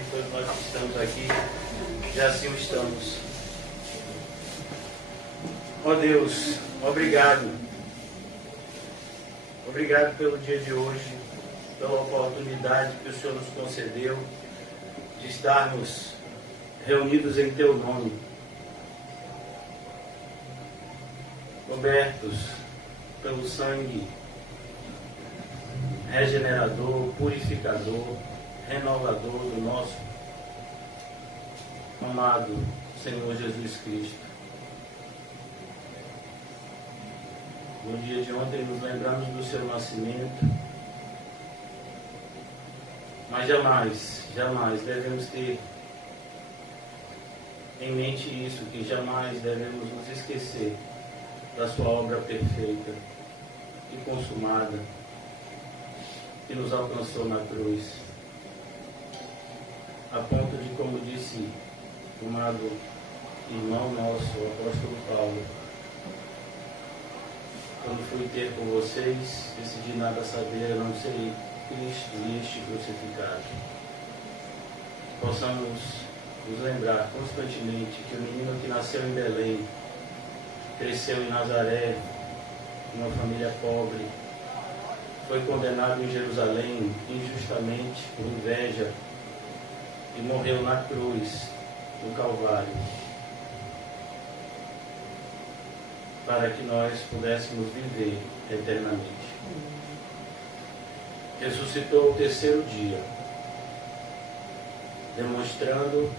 que todos nós que estamos aqui já assim estamos. Ó Deus, obrigado. Obrigado pelo dia de hoje, pela oportunidade que o Senhor nos concedeu de estarmos reunidos em Teu nome, cobertos pelo sangue regenerador, purificador, renovador do nosso amado Senhor Jesus Cristo. No dia de ontem nos lembramos do seu nascimento, mas jamais devemos ter em mente isso, que jamais devemos nos esquecer da sua obra perfeita e consumada, que nos alcançou na cruz, a ponto de, como disse o amado irmão nosso, o apóstolo Paulo, quando fui ter com vocês, decidi nada saber, a não ser Cristo e este crucificado. Possamos nos lembrar constantemente que o menino que nasceu em Belém, cresceu em Nazaré, uma família pobre, foi condenado em Jerusalém injustamente por inveja e morreu na cruz, no Calvário, para que nós pudéssemos viver eternamente. Ressuscitou ao terceiro dia, demonstrando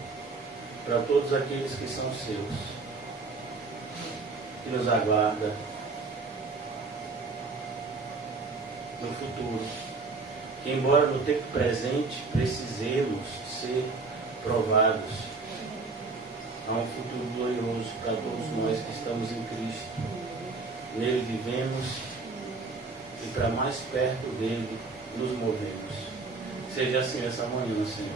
para todos aqueles que são seus, que nos aguarda no futuro, que embora no tempo presente precisemos ser provados, há um futuro glorioso para todos nós que estamos em Cristo. Nele vivemos e para mais perto dele nos movemos. Seja assim essa manhã, Senhor.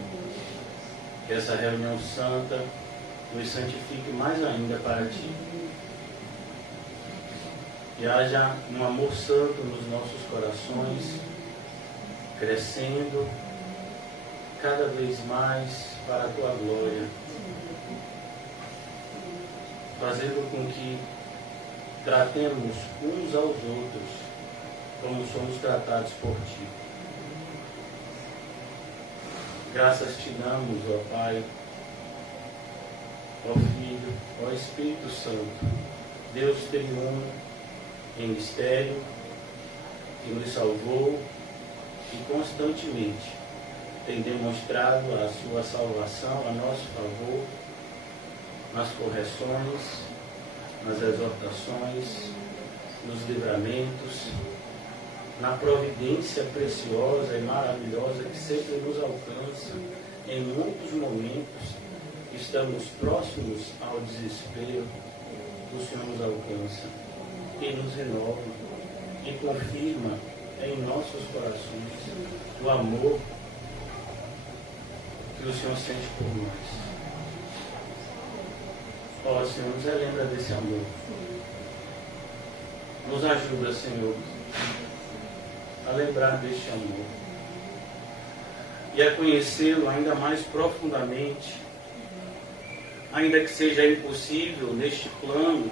Que essa reunião santa nos santifique mais ainda para Ti. Que haja um amor santo nos nossos corações, crescendo cada vez mais para a Tua glória, fazendo com que tratemos uns aos outros como somos tratados por Ti. Graças Te damos, ó Pai, ó Filho, ó Espírito Santo, Deus triuno em mistério, que nos salvou e constantemente tem demonstrado a sua salvação a nosso favor, nas correções, nas exortações, nos livramentos, na providência preciosa e maravilhosa que sempre nos alcança em muitos momentos que estamos próximos ao desespero. O Senhor nos alcança e nos renova e confirma em nossos corações o amor que o Senhor sente por nós. Ó Senhor, nos relembra desse amor. Nos ajuda, Senhor, a lembrar deste amor e a conhecê-lo ainda mais profundamente, ainda que seja impossível neste plano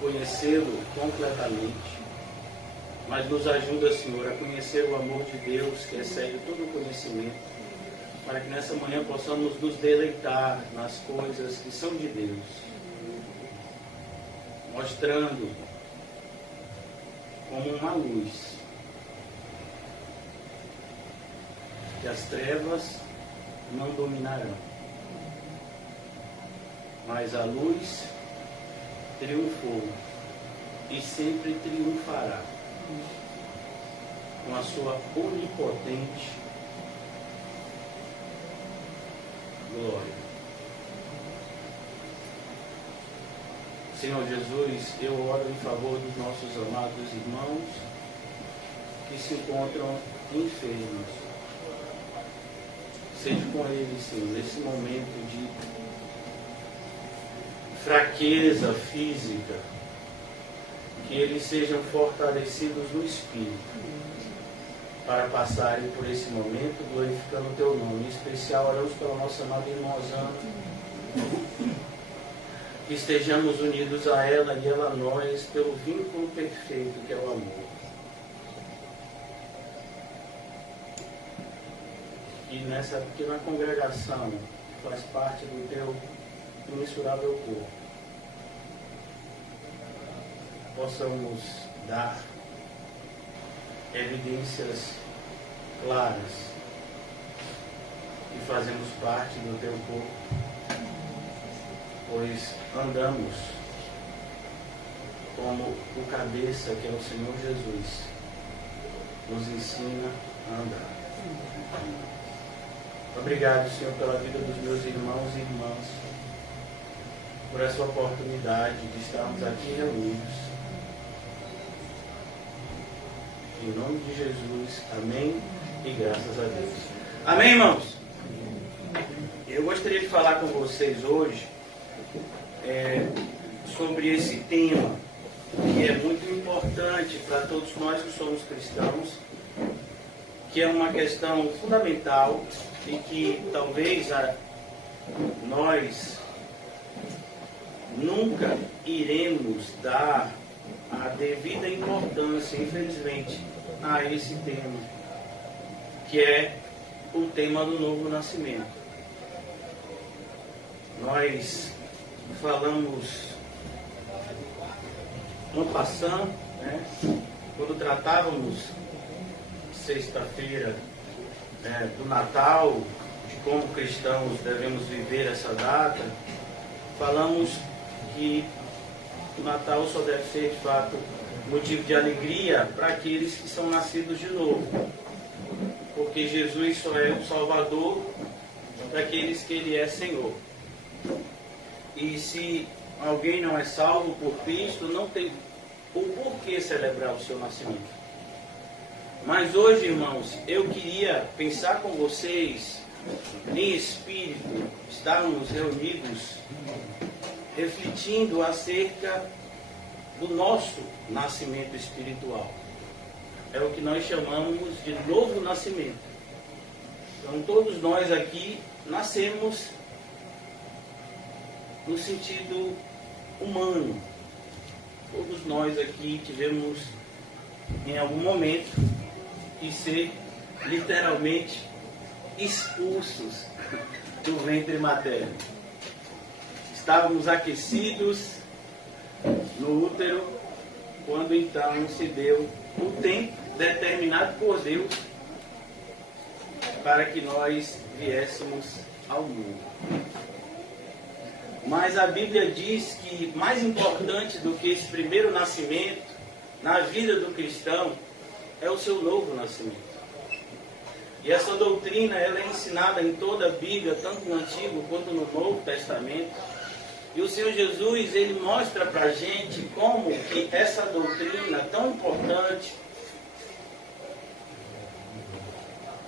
conhecê-lo completamente, mas nos ajuda, Senhor, a conhecer o amor de Deus que excede todo o conhecimento, para que nessa manhã possamos nos deleitar nas coisas que são de Deus, mostrando como uma luz que as trevas não dominarão, mas a luz triunfou e sempre triunfará com a sua onipotente glória. Senhor Jesus, eu oro em favor dos nossos amados irmãos que se encontram enfermos. Seja com eles, Senhor, nesse momento de fraqueza física, que eles sejam fortalecidos no Espírito, para passarem por esse momento, glorificando o teu nome. Em especial, oramos pela nossa amada irmã Osana, que estejamos unidos a ela e ela a nós, pelo vínculo perfeito que é o amor. E nessa pequena congregação, que faz parte do teu imensurável corpo, possamos dar evidências claras e fazemos parte do teu corpo, pois andamos como o cabeça, que é o Senhor Jesus, nos ensina a andar. Obrigado, Senhor, pela vida dos meus irmãos e irmãs, por essa oportunidade de estarmos aqui reunidos. Em nome de Jesus, amém e graças a Deus. Amém, irmãos? Eu gostaria de falar com vocês hoje sobre esse tema que é muito importante para todos nós que somos cristãos, que é uma questão fundamental e que talvez nós nunca iremos dar a devida importância, infelizmente, a esse tema, que é o tema do novo nascimento. Nós falamos no passado, quando tratávamos sexta-feira do Natal, de como cristãos devemos viver essa data, falamos que o Natal só deve ser, de fato, motivo de alegria para aqueles que são nascidos de novo, porque Jesus só é o Salvador para aqueles que Ele é Senhor. E se alguém não é salvo por Cristo, não tem o porquê celebrar o seu nascimento. Mas hoje, irmãos, eu queria pensar com vocês, em espírito, estarmos reunidos, refletindo acerca do nosso nascimento espiritual. É o que nós chamamos de novo nascimento. Então, todos nós aqui nascemos no sentido humano. Todos nós aqui tivemos, em algum momento, que ser literalmente expulsos do ventre materno. Estávamos aquecidos no útero, quando então se deu o tempo determinado por Deus para que nós viéssemos ao mundo. Mas a Bíblia diz que mais importante do que esse primeiro nascimento na vida do cristão é o seu novo nascimento. E essa doutrina ela é ensinada em toda a Bíblia, tanto no Antigo quanto no Novo Testamento. E o Senhor Jesus, Ele mostra para a gente como que essa doutrina tão importante,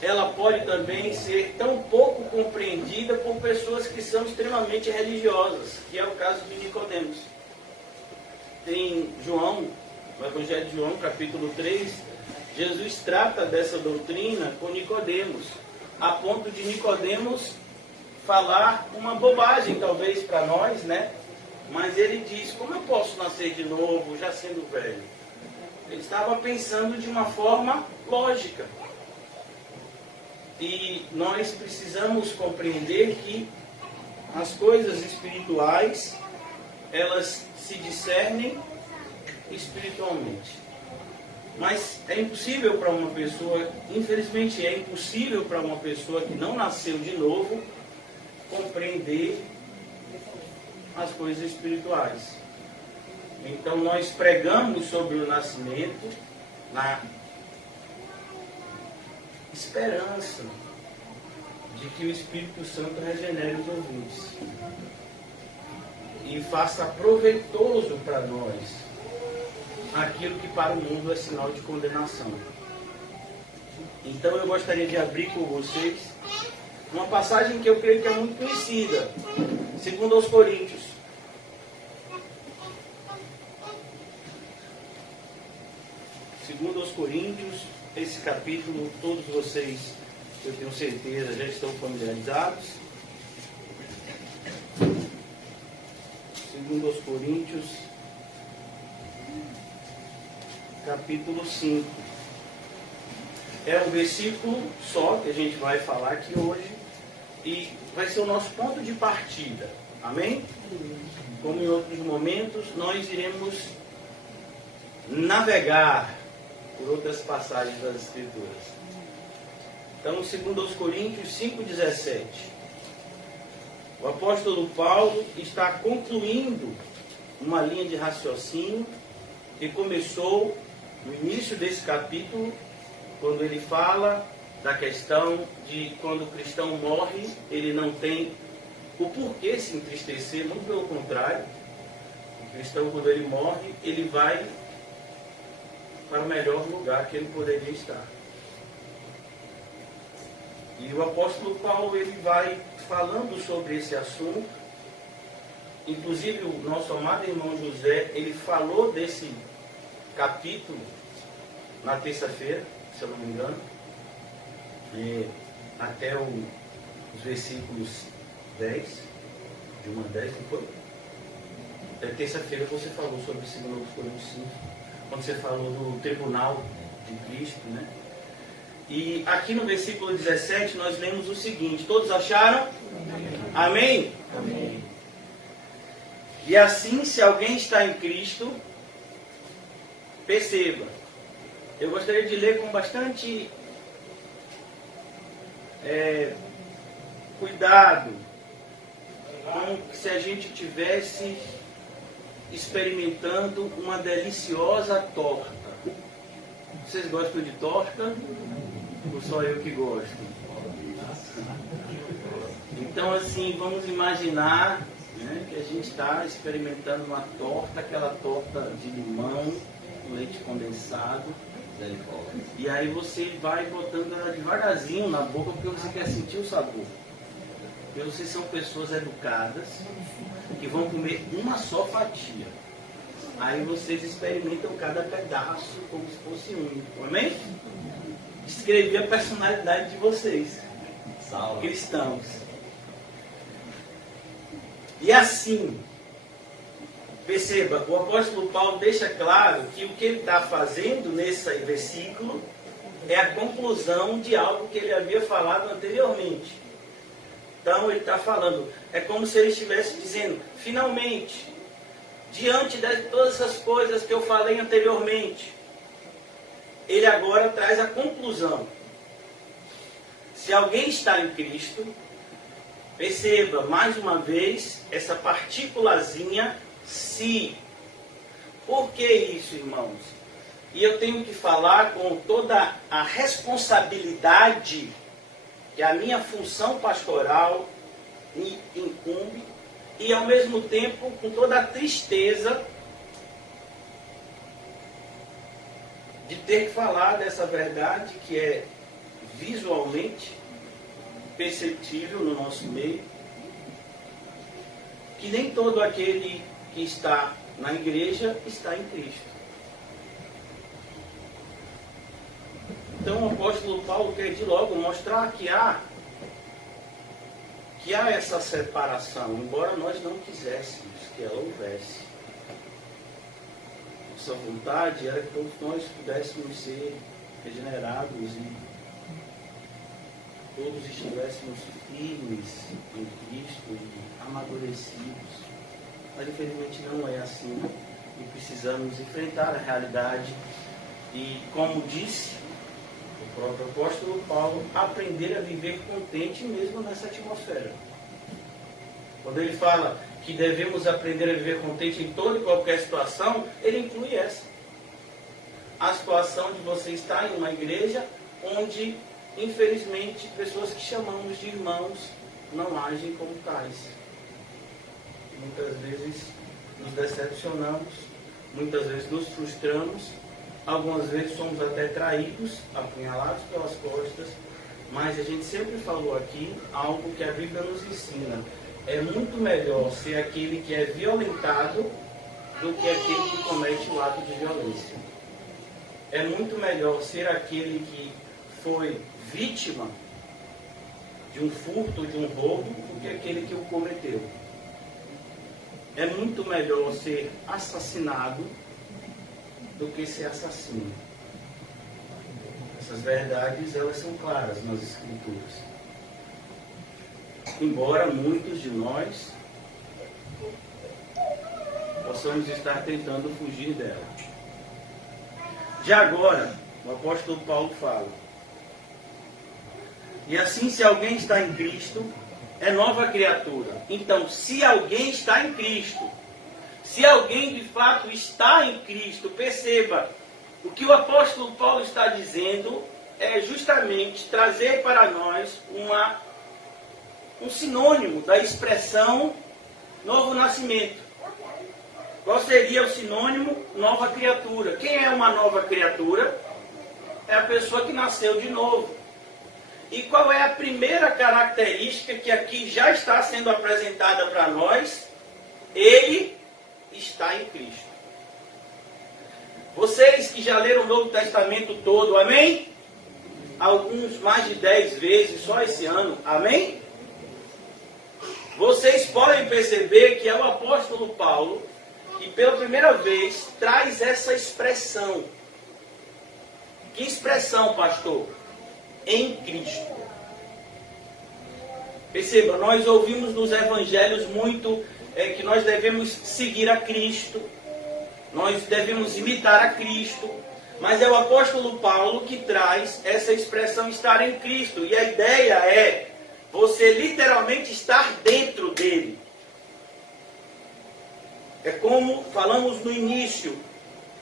ela pode também ser tão pouco compreendida por pessoas que são extremamente religiosas, que é o caso de Nicodemos. Tem João, no Evangelho de João, capítulo 3, Jesus trata dessa doutrina com Nicodemos, a ponto de Nicodemos falar uma bobagem talvez para nós, Mas ele diz, como eu posso nascer de novo, já sendo velho? Ele estava pensando de uma forma lógica. E nós precisamos compreender que as coisas espirituais, elas se discernem espiritualmente. Mas é impossível para uma pessoa, infelizmente é impossível para uma pessoa que não nasceu de novo, compreender as coisas espirituais. Então nós pregamos sobre o nascimento na esperança de que o Espírito Santo regenere os ouvintes e faça proveitoso para nós aquilo que para o mundo é sinal de condenação. Então eu gostaria de abrir com vocês uma passagem que eu creio que é muito conhecida, segundo aos Coríntios. Segundo aos Coríntios, esse capítulo, todos vocês, eu tenho certeza, já estão familiarizados. 2 Coríntios, capítulo 5. É um versículo só que a gente vai falar aqui hoje e vai ser o nosso ponto de partida. Amém? Como em outros momentos, nós iremos navegar por outras passagens das Escrituras. Então, 2 Coríntios 5,17. O apóstolo Paulo está concluindo uma linha de raciocínio que começou no início desse capítulo, quando ele fala da questão de quando o cristão morre, ele não tem o porquê se entristecer, muito pelo contrário. O cristão, quando ele morre, ele vai para o melhor lugar que ele poderia estar. E o apóstolo Paulo, ele vai falando sobre esse assunto. Inclusive o nosso amado irmão José, ele falou desse capítulo na terça-feira, se eu não me engano, até os versículos 10, de 1 a 10, não foi? Terça-feira você falou sobre 2 Coríntios 5, quando você falou do tribunal de Cristo, né? E aqui no versículo 17 nós lemos o seguinte: todos acharam? Amém? Amém. E assim, se alguém está em Cristo, perceba, eu gostaria de ler com bastante cuidado, como se a gente estivesse experimentando uma deliciosa torta. Vocês gostam de torta? Ou só eu que gosto? Então, assim, vamos imaginar, né, que a gente está experimentando uma torta, aquela torta de limão, com leite condensado. E aí você vai botando ela devagarzinho na boca, porque você quer sentir o sabor. Porque vocês são pessoas educadas, que vão comer uma só fatia. Aí vocês experimentam cada pedaço como se fosse único. Amém? Descrevi a personalidade de vocês, cristãos. E assim, perceba, o apóstolo Paulo deixa claro que o que ele está fazendo nesse versículo é a conclusão de algo que ele havia falado anteriormente. Então ele está falando, é como se ele estivesse dizendo, finalmente, diante de todas essas coisas que eu falei anteriormente, ele agora traz a conclusão. Se alguém está em Cristo, perceba mais uma vez essa partículazinha se. Por que isso, irmãos? E eu tenho que falar com toda a responsabilidade que a minha função pastoral me incumbe, e ao mesmo tempo com toda a tristeza de ter que falar dessa verdade que é visualmente perceptível no nosso meio, que nem todo aquele que está na igreja está em Cristo. Então o apóstolo Paulo quer de logo mostrar que há essa separação, embora nós não quiséssemos que ela houvesse. Nossa vontade era que todos nós pudéssemos ser regenerados e todos estivéssemos firmes em Cristo e amadurecidos. Mas infelizmente não é assim, e precisamos enfrentar a realidade e, como disse o próprio apóstolo Paulo, aprender a viver contente mesmo nessa atmosfera. Quando ele fala que devemos aprender a viver contente em toda e qualquer situação, ele inclui essa. A situação de você estar em uma igreja onde, infelizmente, pessoas que chamamos de irmãos não agem como tais. Muitas vezes nos decepcionamos, muitas vezes nos frustramos, algumas vezes somos até traídos, apunhalados pelas costas, mas a gente sempre falou aqui algo que a Bíblia nos ensina. É muito melhor ser aquele que é violentado do que aquele que comete o ato de violência. é muito melhor ser aquele que foi vítima de um furto, de um roubo, do que aquele que o cometeu. É muito melhor ser assassinado do que ser assassino. Essas verdades, elas são claras nas Escrituras. Embora muitos de nós possamos estar tentando fugir dela. Já agora, o apóstolo Paulo fala: e assim, se alguém está em Cristo, é nova criatura. Então, se alguém está em Cristo, se alguém de fato está em Cristo, perceba, o que o apóstolo Paulo está dizendo é justamente trazer para nós um sinônimo da expressão novo nascimento. Qual seria o sinônimo? Nova criatura. Quem é uma nova criatura? É a pessoa que nasceu de novo. E qual é a primeira característica que aqui já está sendo apresentada para nós? Ele está em Cristo. Vocês que já leram o Novo Testamento todo, amém? Alguns mais de 10 vezes só esse ano, amém? Vocês podem perceber que é o apóstolo Paulo que pela primeira vez traz essa expressão. Que expressão, pastor? Em Cristo. Perceba, nós ouvimos nos evangelhos muito que nós devemos seguir a Cristo, nós devemos imitar a Cristo, mas é o apóstolo Paulo que traz essa expressão estar em Cristo, e a ideia é você literalmente estar dentro dele. É como falamos no início,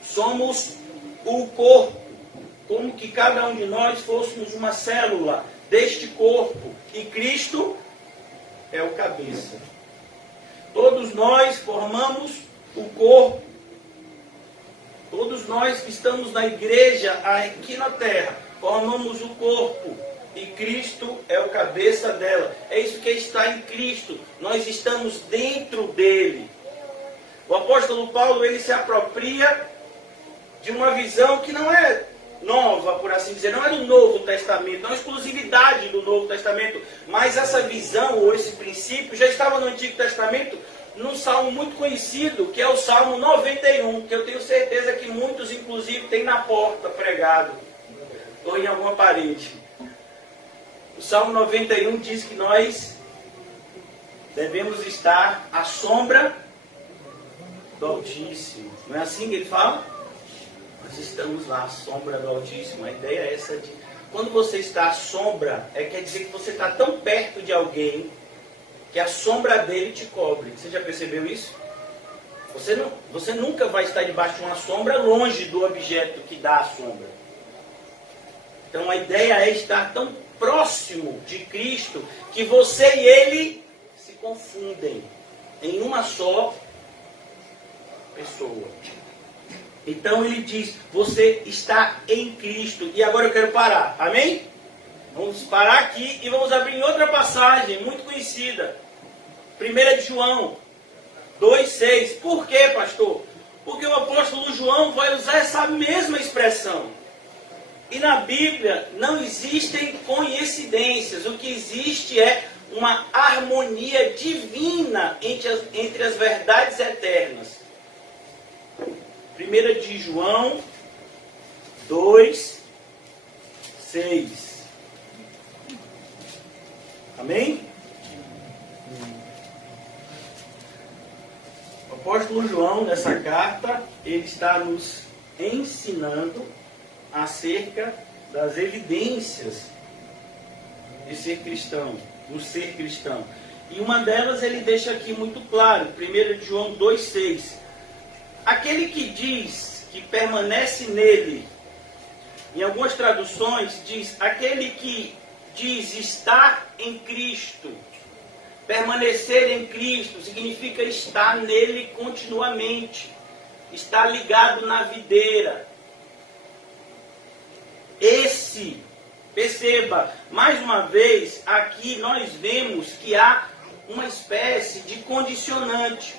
somos o corpo, como que cada um de nós fôssemos uma célula deste corpo, e Cristo é o cabeça. Todos nós formamos o corpo. Todos nós que estamos na igreja aqui na terra, formamos o corpo. E Cristo é o cabeça dela. É isso que está em Cristo. Nós estamos dentro dele. O apóstolo Paulo, ele se apropria de uma visão que não é nova, por assim dizer, não é do Novo Testamento, não é exclusividade do Novo Testamento, mas essa visão ou esse princípio já estava no Antigo Testamento, num salmo muito conhecido, que é o Salmo 91, que eu tenho certeza que muitos, inclusive, têm na porta pregado, ou em alguma parede. O Salmo 91 diz que nós devemos estar à sombra do Altíssimo. Não é assim que ele fala? Nós estamos lá, à sombra do Altíssimo. A ideia é essa de... Quando você está à sombra, quer dizer que você está tão perto de alguém que a sombra dele te cobre. Você já percebeu isso? Você nunca vai estar debaixo de uma sombra longe do objeto que dá a sombra. Então a ideia é estar tão próximo de Cristo que você e ele se confundem em uma só pessoa. Então ele diz, você está em Cristo. E agora eu quero parar, amém? Vamos parar aqui e vamos abrir em outra passagem muito conhecida. 1 de João 2,6. Por quê, pastor? Porque o apóstolo João vai usar essa mesma expressão. E na Bíblia não existem coincidências. O que existe é uma harmonia divina entre as verdades eternas. 1 de João 2,6. Amém? O apóstolo João, nessa carta, ele está nos ensinando acerca das evidências de ser cristão, do ser cristão. E uma delas ele deixa aqui muito claro, 1 de João 2,6. Aquele que diz que permanece nele, em algumas traduções diz, aquele que diz estar em Cristo. Permanecer em Cristo significa estar nele continuamente, estar ligado na videira. Perceba, mais uma vez, aqui nós vemos que há uma espécie de condicionante.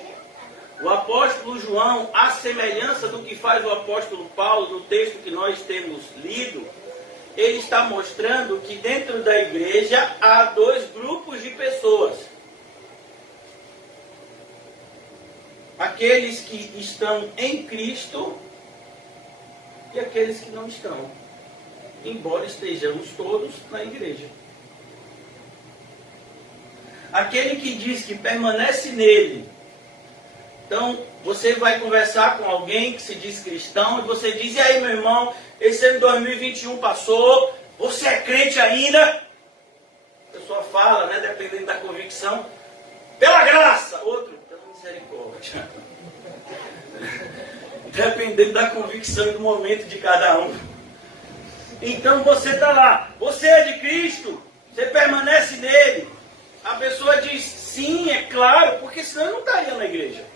O apóstolo João, à semelhança do que faz o apóstolo Paulo no texto que nós temos lido, ele está mostrando que dentro da igreja há dois grupos de pessoas. Aqueles que estão em Cristo e aqueles que não estão, embora estejamos todos na igreja. Aquele que diz que permanece nele. Então, você vai conversar com alguém que se diz cristão e você diz: e aí, meu irmão, esse ano 2021 passou, você é crente ainda? A pessoa fala, né, dependendo da convicção, pela graça. Outro, pela misericórdia. Dependendo da convicção e do momento de cada um. Então você está lá, você é de Cristo, você permanece nele. A pessoa diz: sim, é claro, porque senão eu não estaria na igreja.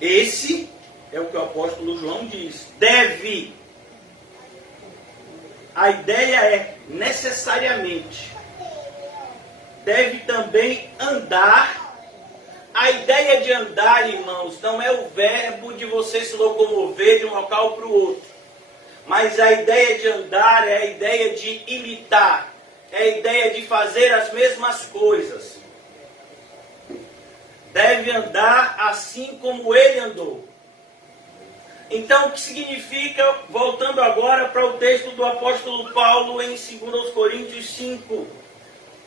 Esse é o que o apóstolo João diz. Deve. A ideia é necessariamente. Deve também andar. A ideia de andar, irmãos, não é o verbo de você se locomover de um local para o outro. Mas a ideia de andar é a ideia de imitar. É a ideia de fazer as mesmas coisas. Deve andar assim como ele andou. Então, o que significa, voltando agora para o texto do apóstolo Paulo em 2 Coríntios 5,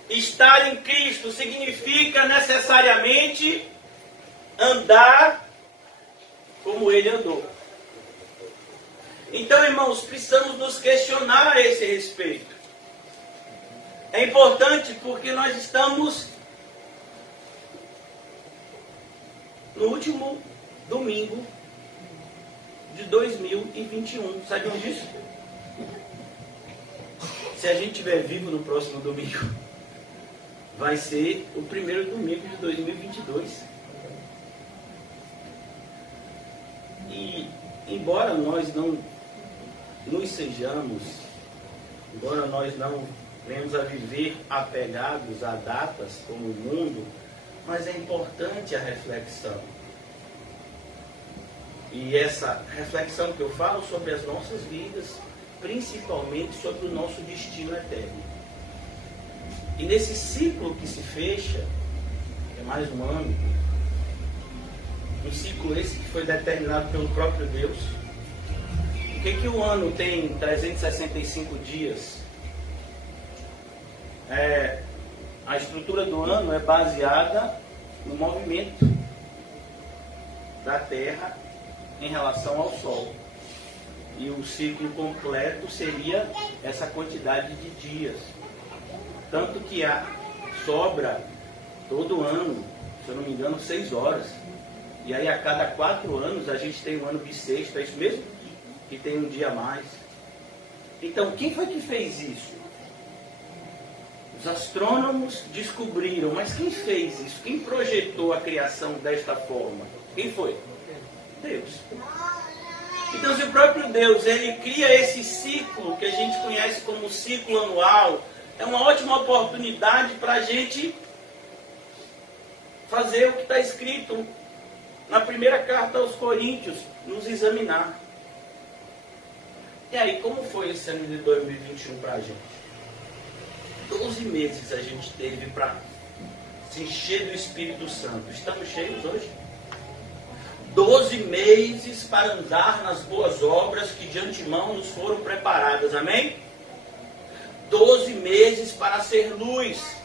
estar em Cristo significa necessariamente andar como ele andou. Então, irmãos, precisamos nos questionar a esse respeito. É importante porque nós estamos no último domingo de 2021. Sabiam disso? Se a gente estiver vivo no próximo domingo, vai ser o primeiro domingo de 2022. E, embora nós não nos sejamos, embora nós não venhamos a viver apegados a datas como o mundo, mas é importante a reflexão. E essa reflexão que eu falo sobre as nossas vidas, principalmente sobre o nosso destino eterno. E nesse ciclo que se fecha, é mais um ano, um ciclo esse que foi determinado pelo próprio Deus. Por que o ano tem 365 dias? A estrutura do ano é baseada no movimento da Terra em relação ao Sol. E o ciclo completo seria essa quantidade de dias. Tanto que sobra todo ano, se eu não me engano, 6 horas. E aí a cada 4 anos a gente tem um ano bissexto, é isso mesmo? Que tem um dia a mais. Então, quem foi que fez isso? Os astrônomos descobriram, mas quem fez isso? Quem projetou a criação desta forma? Quem foi? Deus. Então, se o próprio Deus, ele cria esse ciclo que a gente conhece como ciclo anual, é uma ótima oportunidade para a gente fazer o que está escrito na primeira carta aos Coríntios, nos examinar. E aí, como foi esse ano de 2021 para a gente? 12 meses a gente teve para se encher do Espírito Santo. Estamos cheios hoje? 12 meses para andar nas boas obras que de antemão nos foram preparadas. Amém? 12 meses para ser luz.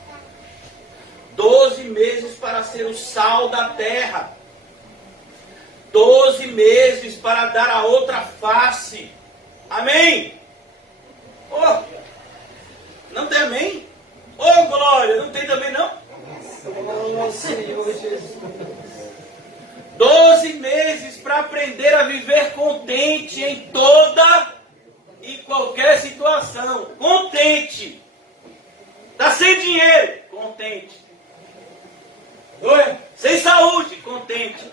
12 meses para ser o sal da terra. 12 meses para dar a outra face. Amém? Oh, não tem amém? Oh, glória, não tem também não? Oh, Senhor Jesus. 12 meses para aprender a viver contente em toda e qualquer situação. Contente. Está sem dinheiro? Contente. Oi? Sem saúde? Contente.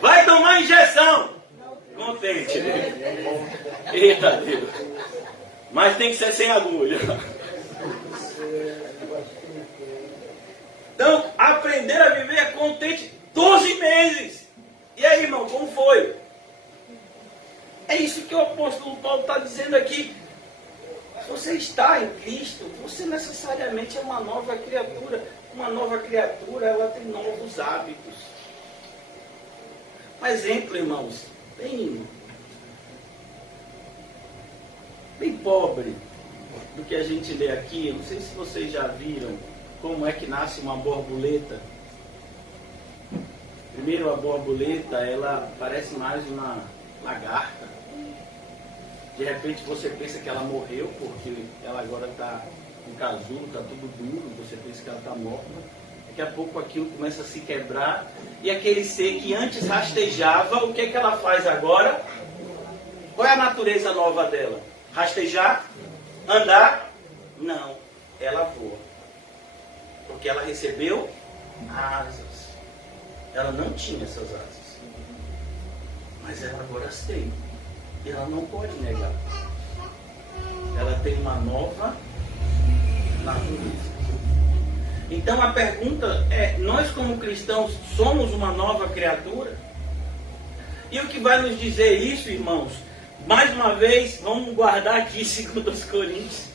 Vai tomar injeção? Contente. Eita Deus. Mas tem que ser sem agulha. Então, aprender a viver é contente 12 meses. E aí, irmão, como foi? É isso que o apóstolo Paulo está dizendo aqui. Você está em Cristo, você necessariamente é uma nova criatura. Uma nova criatura, ela tem novos hábitos. Um exemplo, irmãos, bem pobre do que a gente lê aqui. Eu não sei se vocês já viram como é que nasce uma borboleta. Primeiro, a borboleta, ela parece mais uma lagarta. De repente você pensa que ela morreu, porque ela agora está com casulo, está tudo duro, você pensa que ela está morta. Daqui a pouco aquilo começa a se quebrar, e aquele ser que antes rastejava, o que é que ela faz agora? Qual é a natureza nova dela? Rastejar? Andar? Não, ela voa. Porque ela recebeu asas. Ela não tinha essas asas, mas ela agora as tem. E ela não pode negar. Ela tem uma nova natureza. Então a pergunta é, nós como cristãos somos uma nova criatura? E o que vai nos dizer isso, irmãos? Mais uma vez, vamos guardar aqui 2 Coríntios.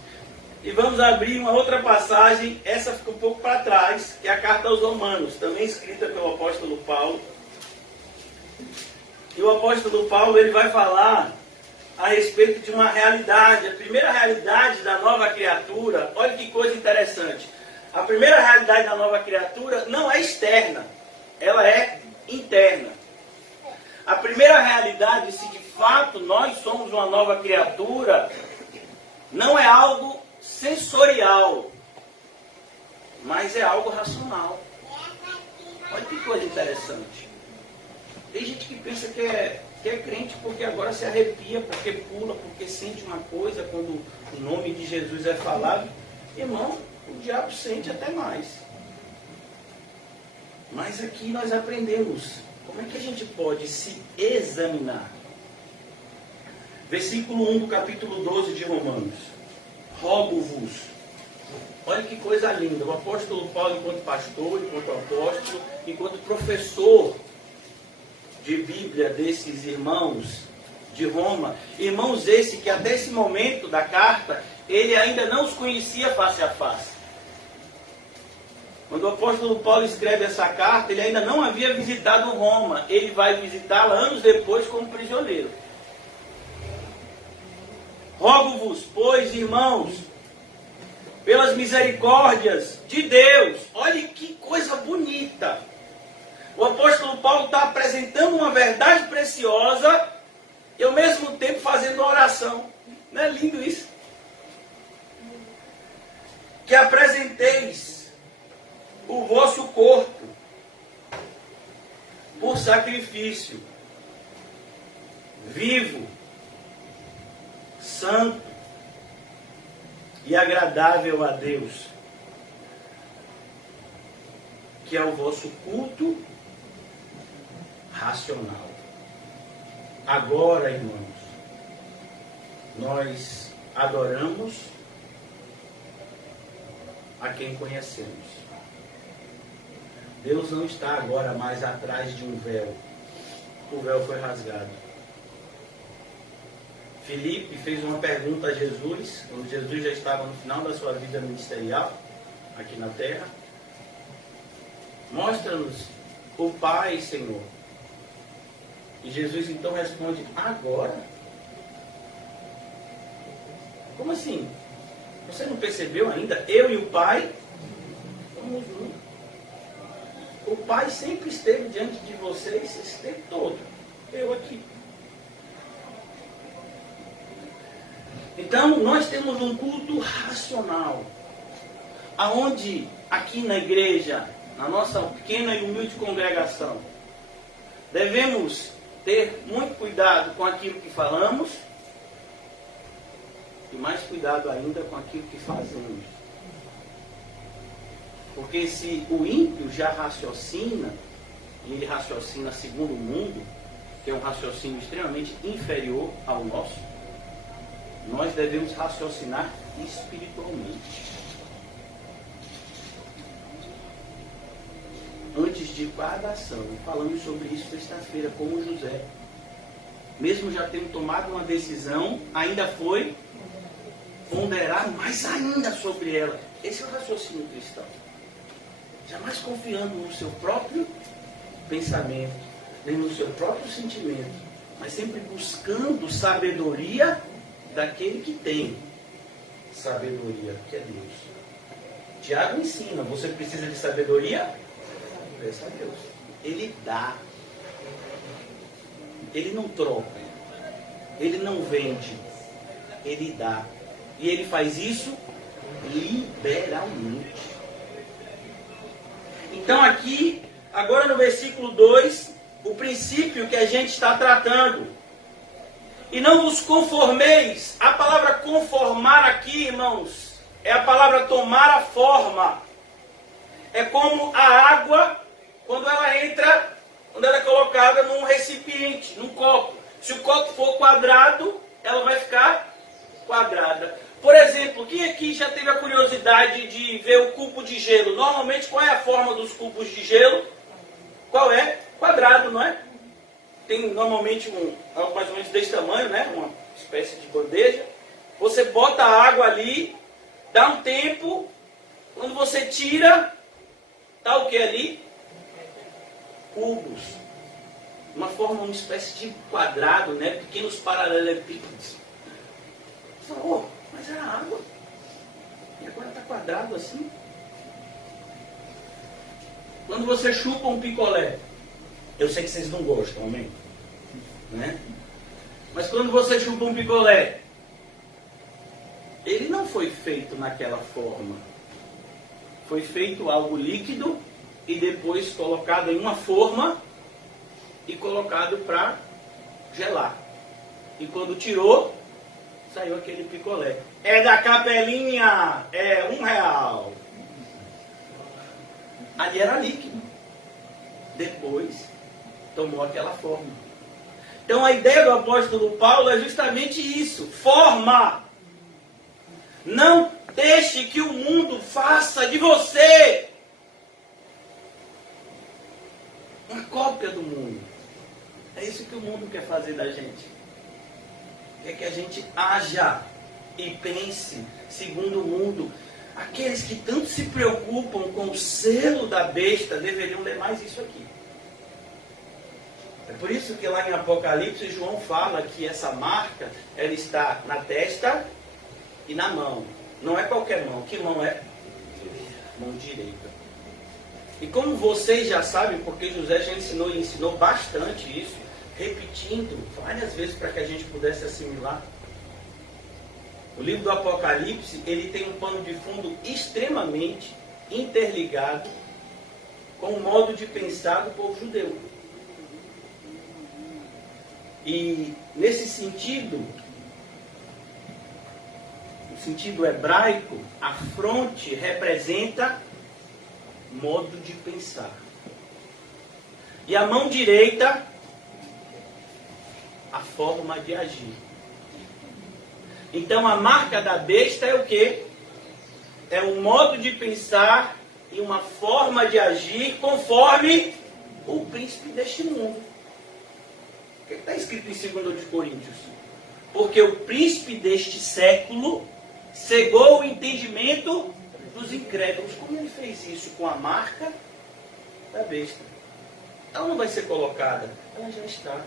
E vamos abrir uma outra passagem, essa fica um pouco para trás, que é a carta aos Romanos, também escrita pelo apóstolo Paulo. E o apóstolo Paulo, ele vai falar a respeito de uma realidade. A primeira realidade da nova criatura, olha que coisa interessante. A primeira realidade da nova criatura não é externa, ela é interna. A primeira realidade, se de fato nós somos uma nova criatura, não é algo sensorial, mas é algo racional. Olha que coisa interessante. Tem gente que pensa que é crente porque agora se arrepia, porque pula, porque sente uma coisa quando o nome de Jesus é falado. Irmão, o diabo sente até mais. Mas aqui nós aprendemos como é que a gente pode se examinar. Versículo 1 do capítulo 12 de Romanos. Rogo-vos. Olha que coisa linda. O apóstolo Paulo, enquanto pastor, enquanto apóstolo, enquanto professor de Bíblia desses irmãos de Roma, irmãos esse que até esse momento da carta, ele ainda não os conhecia face a face. Quando o apóstolo Paulo escreve essa carta, ele ainda não havia visitado Roma. Ele vai visitá-la anos depois como prisioneiro. Rogo-vos, pois, irmãos, pelas misericórdias de Deus. Olha que coisa bonita. O apóstolo Paulo está apresentando uma verdade preciosa e ao mesmo tempo fazendo uma oração. Não é lindo isso? Que apresenteis o vosso corpo por sacrifício vivo, santo e agradável a Deus, que é o vosso culto racional. Agora, irmãos, nós adoramos a quem conhecemos. Deus não está agora mais atrás de um véu. O véu foi rasgado. Filipe fez uma pergunta a Jesus, quando Jesus já estava no final da sua vida ministerial, aqui na terra. Mostra-nos o Pai, Senhor. E Jesus então responde, agora? Como assim? Você não percebeu ainda? Eu e o Pai somos um. O Pai sempre esteve diante de vocês esse tempo todo. Eu aqui. Então, nós temos um culto racional. Aonde, aqui na igreja, na nossa pequena e humilde congregação, devemos ter muito cuidado com aquilo que falamos e mais cuidado ainda com aquilo que fazemos. Porque se o ímpio já raciocina, e ele raciocina segundo o mundo, que é um raciocínio extremamente inferior ao nosso, nós devemos raciocinar espiritualmente. de cada ação. Falamos sobre isso sexta-feira, como José, mesmo já tendo tomado uma decisão, ainda foi ponderar mais ainda sobre ela. Esse é o raciocínio cristão. Jamais confiando no seu próprio pensamento, nem no seu próprio sentimento, mas sempre buscando sabedoria daquele que tem sabedoria, que é Deus. Tiago ensina, você precisa de sabedoria? Peça a Deus. Ele dá. Ele não troca. Ele não vende. Ele dá. E ele faz isso liberalmente. Então aqui, agora no versículo 2, o princípio que a gente está tratando. E não vos conformeis. A palavra conformar aqui, irmãos, é a palavra tomar a forma. É como a água, quando ela entra, quando ela é colocada num recipiente, num copo. Se o copo for quadrado, ela vai ficar quadrada. Por exemplo, quem aqui já teve a curiosidade de ver o cubo de gelo? Normalmente, qual é a forma dos cubos de gelo? Qual é? Quadrado, não é? Tem normalmente algo mais ou menos desse tamanho, né? Uma espécie de bandeja. Você bota a água ali, dá um tempo, quando você tira, tá o que ali? Cubos. Uma forma, uma espécie de quadrado, né? Pequenos paralelepípedos. Você fala, oh, mas era água. E agora está quadrado assim. Quando você chupa um picolé, eu sei que vocês não gostam, amém? Né? Mas quando você chupa um picolé, ele não foi feito naquela forma. Foi feito algo líquido e depois colocado em uma forma e colocado para gelar. E quando tirou, saiu aquele picolé. É da Capelinha, é R$1. Ali era líquido. Depois tomou aquela forma. Então a ideia do apóstolo Paulo é justamente isso. Forma. Não deixe que o mundo faça de você uma cópia do mundo. É isso que o mundo quer fazer da gente. Quer que a gente haja e pense segundo o mundo. Aqueles que tanto se preocupam com o selo da besta deveriam ler mais isso aqui. É por isso que lá em Apocalipse João fala que essa marca ela está na testa e na mão. Não é qualquer mão. Que mão é? Mão direita. E como vocês já sabem, porque José já ensinou e ensinou bastante isso, repetindo várias vezes para que a gente pudesse assimilar. O livro do Apocalipse, ele tem um pano de fundo extremamente interligado com o modo de pensar do povo judeu. E nesse sentido, no sentido hebraico, a fronte representa modo de pensar. E a mão direita, a forma de agir. Então a marca da besta é o quê? É um modo de pensar e uma forma de agir conforme o príncipe deste mundo. O que está escrito em 2 de Coríntios? Porque o príncipe deste século cegou o entendimento dos incrédulos. Como ele fez isso? Com a marca da besta. Ela não vai ser colocada, ela já está.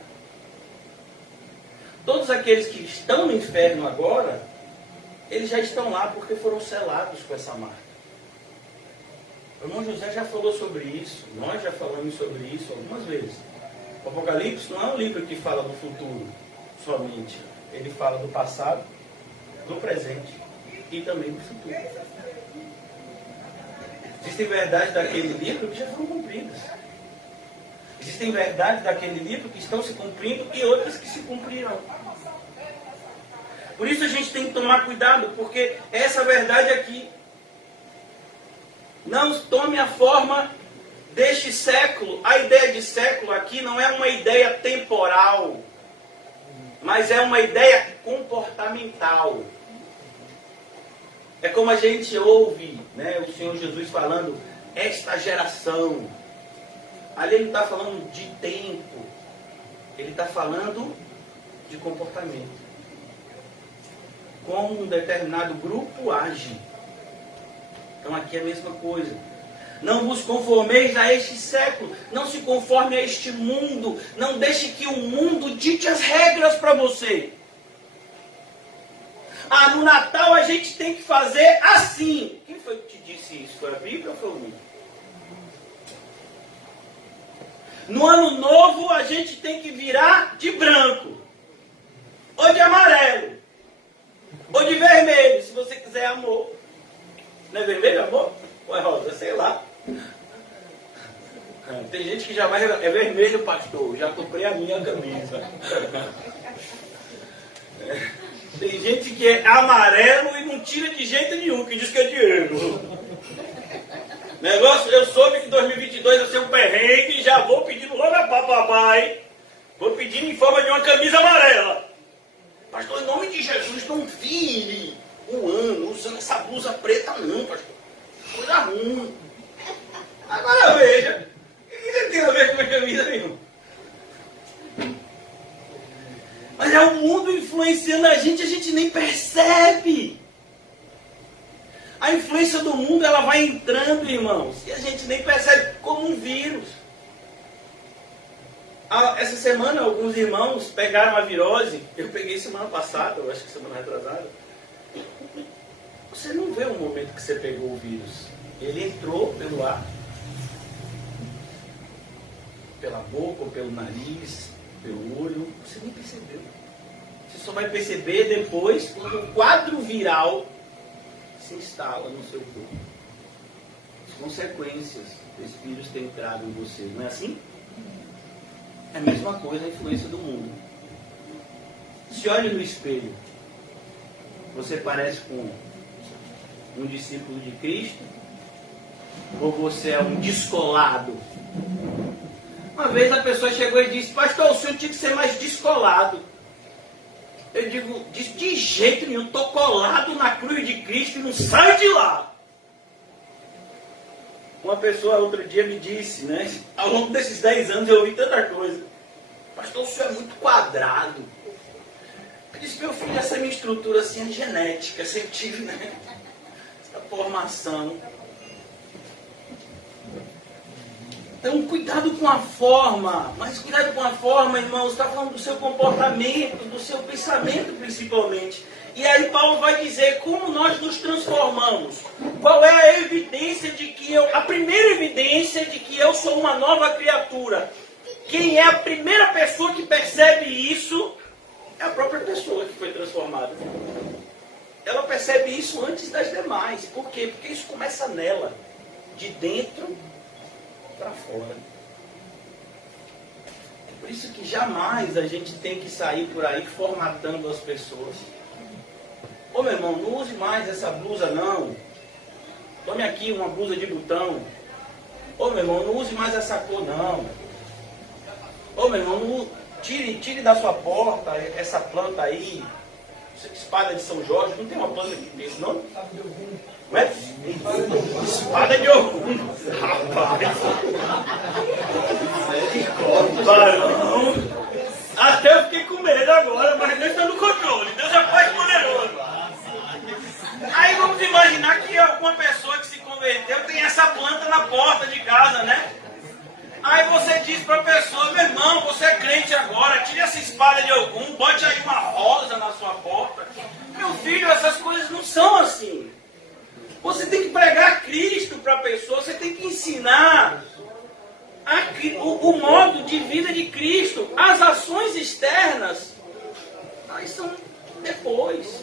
Todos aqueles que estão no inferno agora, eles já estão lá porque foram selados com essa marca. O irmão José já falou sobre isso, nós já falamos sobre isso algumas vezes. O Apocalipse não é um livro que fala do futuro somente. Ele fala do passado, do presente e também do futuro. Existem verdades daquele livro que já foram cumpridas. Existem verdades daquele livro que estão se cumprindo e outras que se cumprirão. Por isso a gente tem que tomar cuidado, porque essa verdade aqui não tome a forma deste século. A ideia de século aqui não é uma ideia temporal, mas é uma ideia comportamental. É como a gente ouve, né, o Senhor Jesus falando, esta geração. Ali ele está falando de tempo. Ele está falando de comportamento. Como um determinado grupo age. Então aqui é a mesma coisa. Não vos conformeis a este século. Não se conforme a este mundo. Não deixe que o mundo dite as regras para você. Ah, no Natal a gente tem que fazer assim. Quem foi que te disse isso? Foi a Bíblia ou foi o mundo? No Ano Novo a gente tem que virar de branco. Ou de amarelo. Ou de vermelho, se você quiser amor. Não é vermelho, amor? Ou é rosa? Sei lá. Tem gente que já vai... É vermelho, pastor. Já comprei a minha camisa. Tem gente que é amarelo e não tira de jeito nenhum, que diz que é dinheiro. Negócio, eu soube que 2022 vai ser um perrengue e já vou pedindo logo a papai. Vou pedindo em forma de uma camisa amarela. Pastor, em nome de Jesus, não vire um ano usando essa blusa preta não, pastor. Coisa ruim. Agora veja, o que você tem a ver com a camisa nenhuma? Mas é o mundo influenciando a gente nem percebe. A influência do mundo, ela vai entrando, irmãos, e a gente nem percebe, como um vírus. Essa semana, alguns irmãos pegaram a virose. Eu peguei semana passada, eu acho que semana retrasada. Você não vê o momento que você pegou o vírus. Ele entrou pelo ar, pela boca, ou pelo nariz, pelo olho. Você nem percebeu. Você só vai perceber depois, quando o quadro viral se instala no seu corpo. As consequências desse vírus ter entrado em você, não é assim? É a mesma coisa a influência do mundo. Se olhe no espelho, você parece com um discípulo de Cristo? Ou você é um descolado? Uma vez a pessoa chegou e disse: pastor, o senhor tinha que ser mais descolado. Eu digo: de jeito nenhum, estou colado na cruz de Cristo e não saio de lá. Uma pessoa outro dia me disse, né? Ao longo desses 10 anos eu ouvi tanta coisa. Pastor, o senhor é muito quadrado. Eu disse: meu filho, essa minha estrutura assim é genética, sempre tive, né? Essa formação. Então, cuidado com a forma. Mas cuidado com a forma, irmãos, está falando do seu comportamento, do seu pensamento principalmente. E aí Paulo vai dizer como nós nos transformamos. Qual é a evidência de que a primeira evidência de que eu sou uma nova criatura? Quem é a primeira pessoa que percebe isso? É a própria pessoa que foi transformada. Ela percebe isso antes das demais. Por quê? Porque isso começa nela, de dentro para fora. É por isso que jamais a gente tem que sair por aí formatando as pessoas. Ô meu irmão, não use mais essa blusa não. Tome aqui uma blusa de botão. Ô meu irmão, não use mais essa cor não. Ô meu irmão, não, tire da sua porta essa planta aí. Espada de São Jorge, não tem uma planta que tem isso não? Não é? Espada de Ogum. Rapaz. Barão. Até eu fiquei com medo agora, mas Deus está no controle. Deus é Pai poderoso. Aí vamos imaginar que alguma pessoa que se converteu tem essa planta na porta de casa, né? Aí você diz para a pessoa: meu irmão, você é crente agora, tire essa espada de Ogum, bote aí uma rosa na sua porta. Meu filho, essas coisas não são assim. Você tem que pregar Cristo para a pessoa, você tem que ensinar o modo de vida de Cristo. As ações externas, aí são depois.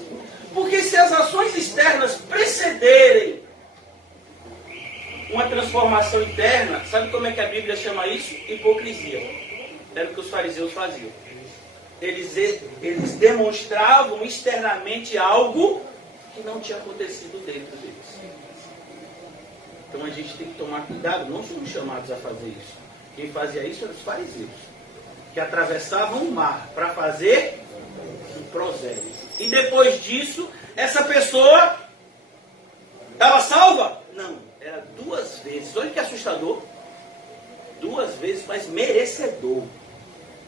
Porque se as ações externas precederem uma transformação interna, sabe como é que a Bíblia chama isso? Hipocrisia. Era o que os fariseus faziam. Eles demonstravam externamente algo que não tinha acontecido dentro deles. Então a gente tem que tomar cuidado, não somos chamados a fazer isso. Quem fazia isso eram os fariseus, que atravessavam o mar para fazer um prosélito. E depois disso, essa pessoa estava salva? Não, era 2 vezes. Olha que assustador. 2 vezes mais merecedor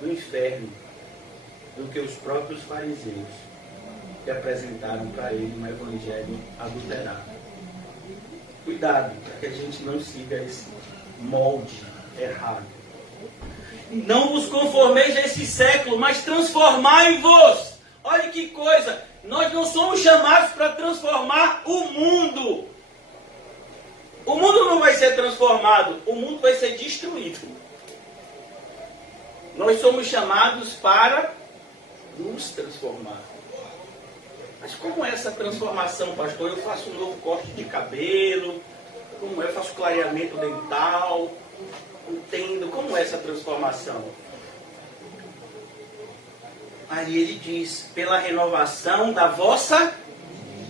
do inferno do que os próprios fariseus que apresentaram para ele um evangelho adulterado. Cuidado, para que a gente não siga esse molde errado. Não vos conformeis a esse século, mas transformai-vos. Olha que coisa, nós não somos chamados para transformar o mundo. O mundo não vai ser transformado, o mundo vai ser destruído. Nós somos chamados para nos transformar. Mas como é essa transformação, pastor? Eu faço um novo corte de cabelo, como é? Eu faço clareamento dental, entendo como é essa transformação. Aí ele diz, pela renovação da vossa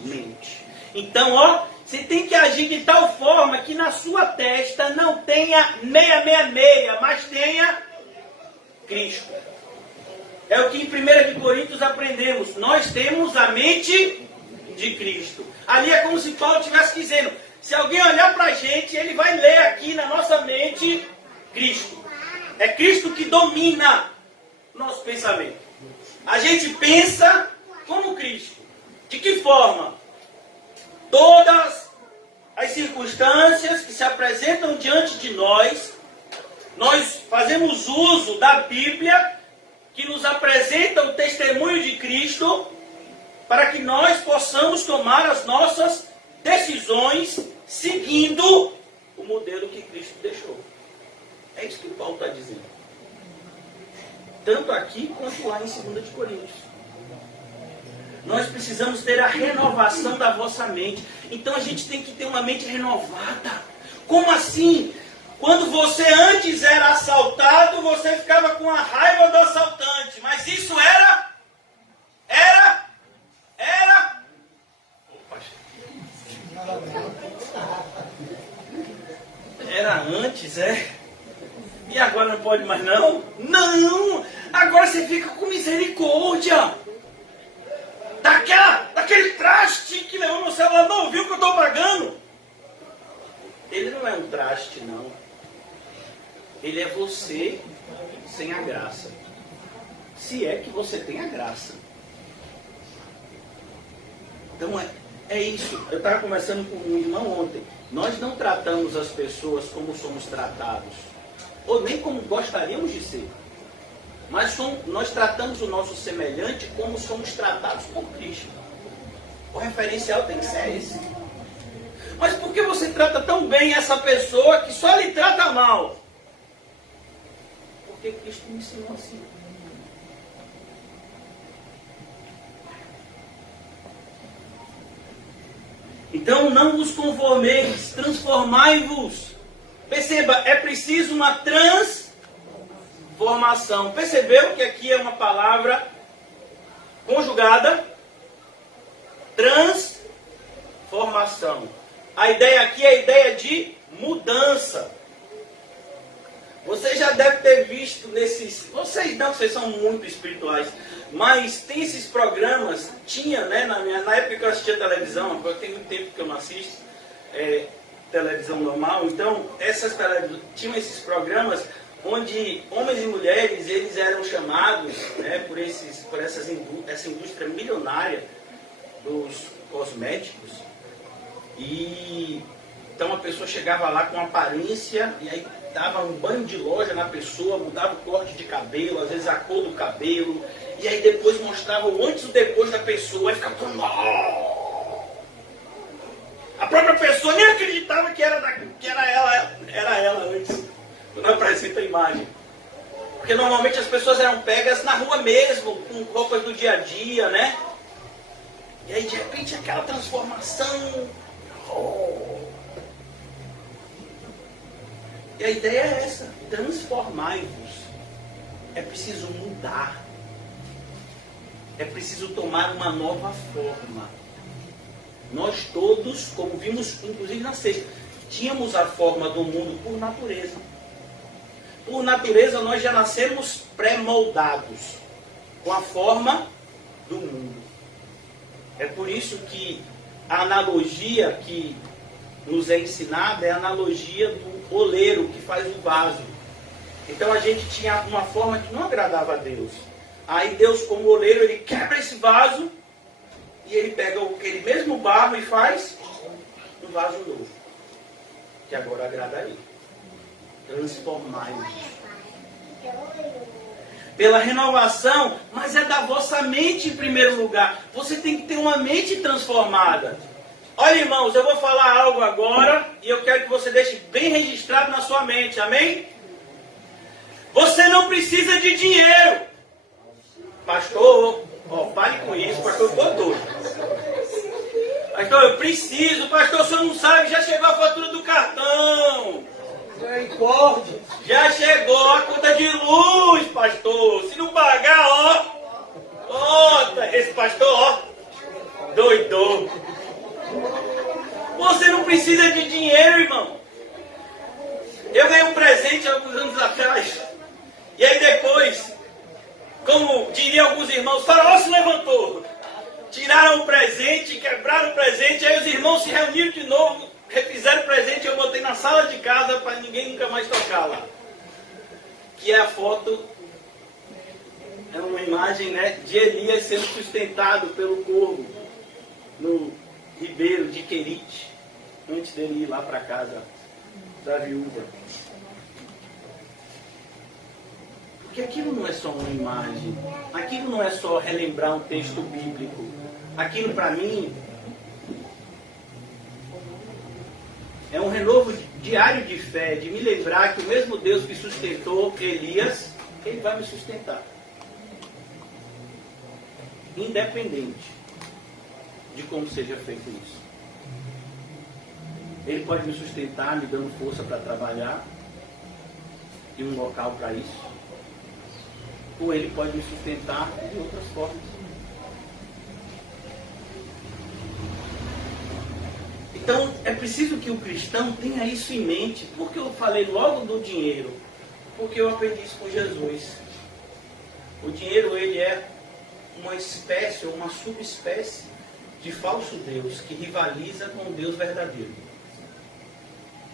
mente. Então, ó, você tem que agir de tal forma que na sua testa não tenha 666, mas tenha Cristo. É o que em 1 Coríntios aprendemos. Nós temos a mente de Cristo. Ali é como se Paulo estivesse dizendo, se alguém olhar para a gente, ele vai ler aqui na nossa mente Cristo. É Cristo que domina nosso pensamento. A gente pensa como Cristo. De que forma? Todas as circunstâncias que se apresentam diante de nós, nós fazemos uso da Bíblia, que nos apresenta o testemunho de Cristo, para que nós possamos tomar as nossas decisões seguindo o modelo que Cristo deixou. É isso que Paulo está dizendo. Tanto aqui quanto lá em 2 Coríntios. Nós precisamos ter a renovação da vossa mente. Então a gente tem que ter uma mente renovada. Como assim? Quando você antes era assaltado, você ficava com a raiva do assaltante. Mas isso era... Era antes, é? E agora não pode mais não? Não! Agora você fica com misericórdia. Daquele traste que levou no celular, não viu que eu estou pagando? Ele não é um traste, não. Ele é você sem a graça. Se é que você tem a graça. Então é isso. Eu estava conversando com um irmão ontem. Nós não tratamos as pessoas como somos tratados. Ou nem como gostaríamos de ser. Mas nós tratamos o nosso semelhante como somos tratados por Cristo. O referencial tem que ser esse. Mas por que você trata tão bem essa pessoa que só lhe trata mal? Porque Cristo me ensinou assim. Então não vos conformeis, transformai-vos. Perceba, é preciso uma transformação. Percebeu que aqui é uma palavra conjugada? Transformação. A ideia aqui é a ideia de mudança. Você já deve ter visto nesses... Vocês não, vocês são muito espirituais. Mas tem esses programas, tinha, né, na época que eu assistia televisão, porque tem muito tempo que eu não assisto televisão normal, então tinham esses programas onde homens e mulheres, eles eram chamados, né, por essa indústria milionária dos cosméticos, e então a pessoa chegava lá com aparência, e aí dava um banho de loja na pessoa, mudava o corte de cabelo, às vezes a cor do cabelo, e aí depois mostrava o antes e o depois da pessoa, e ficava todo... A própria pessoa nem acreditava que era ela antes, quando apresenta a imagem. Porque normalmente as pessoas eram pegas na rua mesmo, com roupas do dia a dia, né? E aí de repente aquela transformação... E a ideia é essa, transformai-vos. É preciso mudar. É preciso tomar uma nova forma. Nós todos, como vimos inclusive na sexta, tínhamos a forma do mundo por natureza. Por natureza nós já nascemos pré-moldados com a forma do mundo. É por isso que a analogia que nos é ensinada é a analogia do oleiro que faz o vaso. Então a gente tinha uma forma que não agradava a Deus. Aí Deus, como oleiro, ele quebra esse vaso e ele pega aquele mesmo barro e faz um vaso novo, que agora agrada a ele. Transformai-vos pela renovação, mas é da vossa mente em primeiro lugar. Você tem que ter uma mente transformada. Olha, irmãos, eu vou falar algo agora e eu quero que você deixe bem registrado na sua mente, amém? Você não precisa de dinheiro. Pastor, pare com isso, pastor ficou doido. Pastor, eu preciso, pastor, o senhor não sabe, já chegou a fatura do cartão. Já chegou a conta de luz, pastor. Se não pagar, esse pastor, doidou. Você não precisa de dinheiro, irmão. Eu ganhei um presente há alguns anos atrás. E aí depois, como diriam alguns irmãos, o faraó se levantou. Tiraram o presente, quebraram o presente, aí os irmãos se reuniram de novo, refizeram o presente e eu botei na sala de casa para ninguém nunca mais tocar lá. Que é a foto, é uma imagem, né, de Elias sendo sustentado pelo corvo no ribeiro de Querite, antes dele ir lá para casa da viúva. Porque aquilo não é só uma imagem, aquilo não é só relembrar um texto bíblico. Aquilo para mim é um renovo diário de fé, de me lembrar que o mesmo Deus que sustentou Elias, Ele vai me sustentar. Independente de como seja feito isso. Ele pode me sustentar, me dando força para trabalhar, e um local para isso. Ou Ele pode me sustentar de outras formas. Então, é preciso que o cristão tenha isso em mente. Por que eu falei logo do dinheiro? Porque eu aprendi isso com Jesus. O dinheiro, ele é uma espécie ou uma subespécie de falso Deus que rivaliza com o Deus verdadeiro.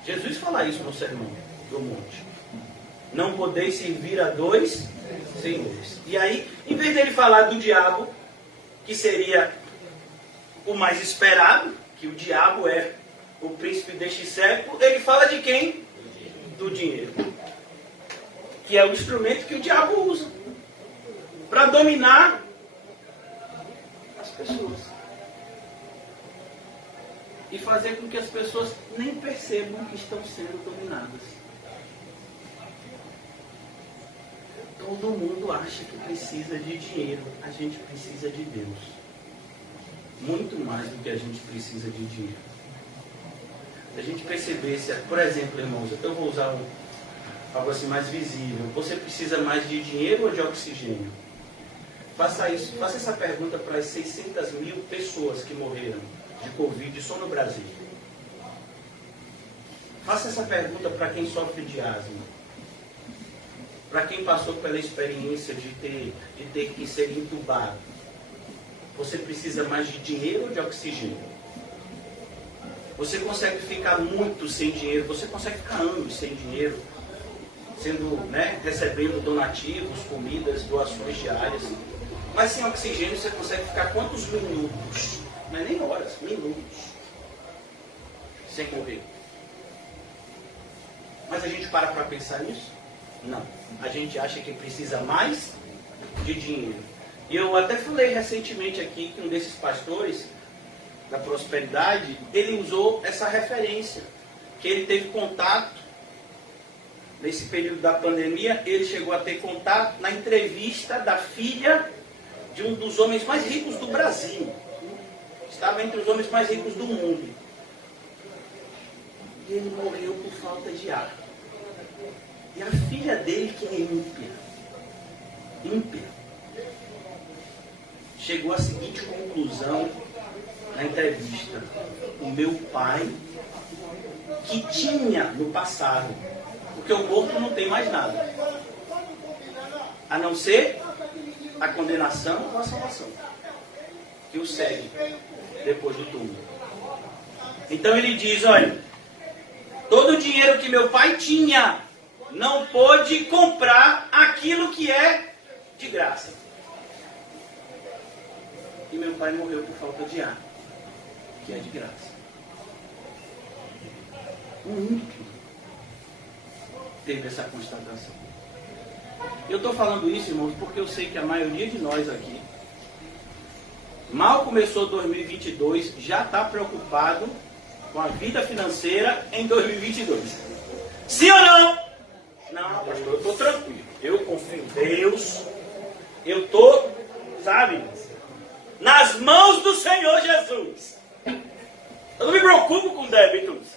Jesus fala isso no Sermão do Monte. Não podeis servir a dois senhores. E aí, em vez dele falar do diabo, que seria o mais esperado, que o diabo é o príncipe deste século, ele fala de quem? Do dinheiro. Que é o instrumento que o diabo usa para dominar as pessoas. E fazer com que as pessoas nem percebam que estão sendo dominadas. Todo mundo acha que precisa de dinheiro. A gente precisa de Deus. Muito mais do que a gente precisa de dinheiro. Se a gente percebesse, por exemplo, irmãos, eu vou usar algo assim mais visível. Você precisa mais de dinheiro ou de oxigênio? Faça isso, faça essa pergunta para as 600 mil pessoas que morreram de Covid só no Brasil. Faça essa pergunta para quem sofre de asma. Para quem passou pela experiência de ter que ser entubado. Você precisa mais de dinheiro ou de oxigênio? Você consegue ficar muito sem dinheiro, você consegue ficar anos sem dinheiro, recebendo donativos, comidas, doações diárias. Mas sem oxigênio você consegue ficar quantos minutos? Não é nem horas, minutos. Sem morrer. Mas a gente para pensar nisso? Não. A gente acha que precisa mais de dinheiro. E eu até falei recentemente aqui que um desses pastores da prosperidade, ele usou essa referência, que ele teve contato, nesse período da pandemia, ele chegou a ter contato na entrevista da filha de um dos homens mais ricos do Brasil. Estava entre os homens mais ricos do mundo. E ele morreu por falta de ar. E a filha dele, que é ímpia, chegou à seguinte conclusão na entrevista: o meu pai, que tinha no passado, porque o corpo não tem mais nada, a não ser a condenação ou a salvação, que o segue depois do túmulo. Então ele diz, olha, todo o dinheiro que meu pai tinha não pôde comprar aquilo que é de graça. E meu pai morreu por falta de ar, que é de graça. O único teve essa constatação. Eu estou falando isso, irmãos, porque eu sei que a maioria de nós aqui, mal começou 2022, já está preocupado com a vida financeira em 2022. Sim ou não? Não, pastor, eu estou tranquilo. Eu confio em Deus. Eu estou, sabe, nas mãos do Senhor Jesus. Eu não me preocupo com débitos.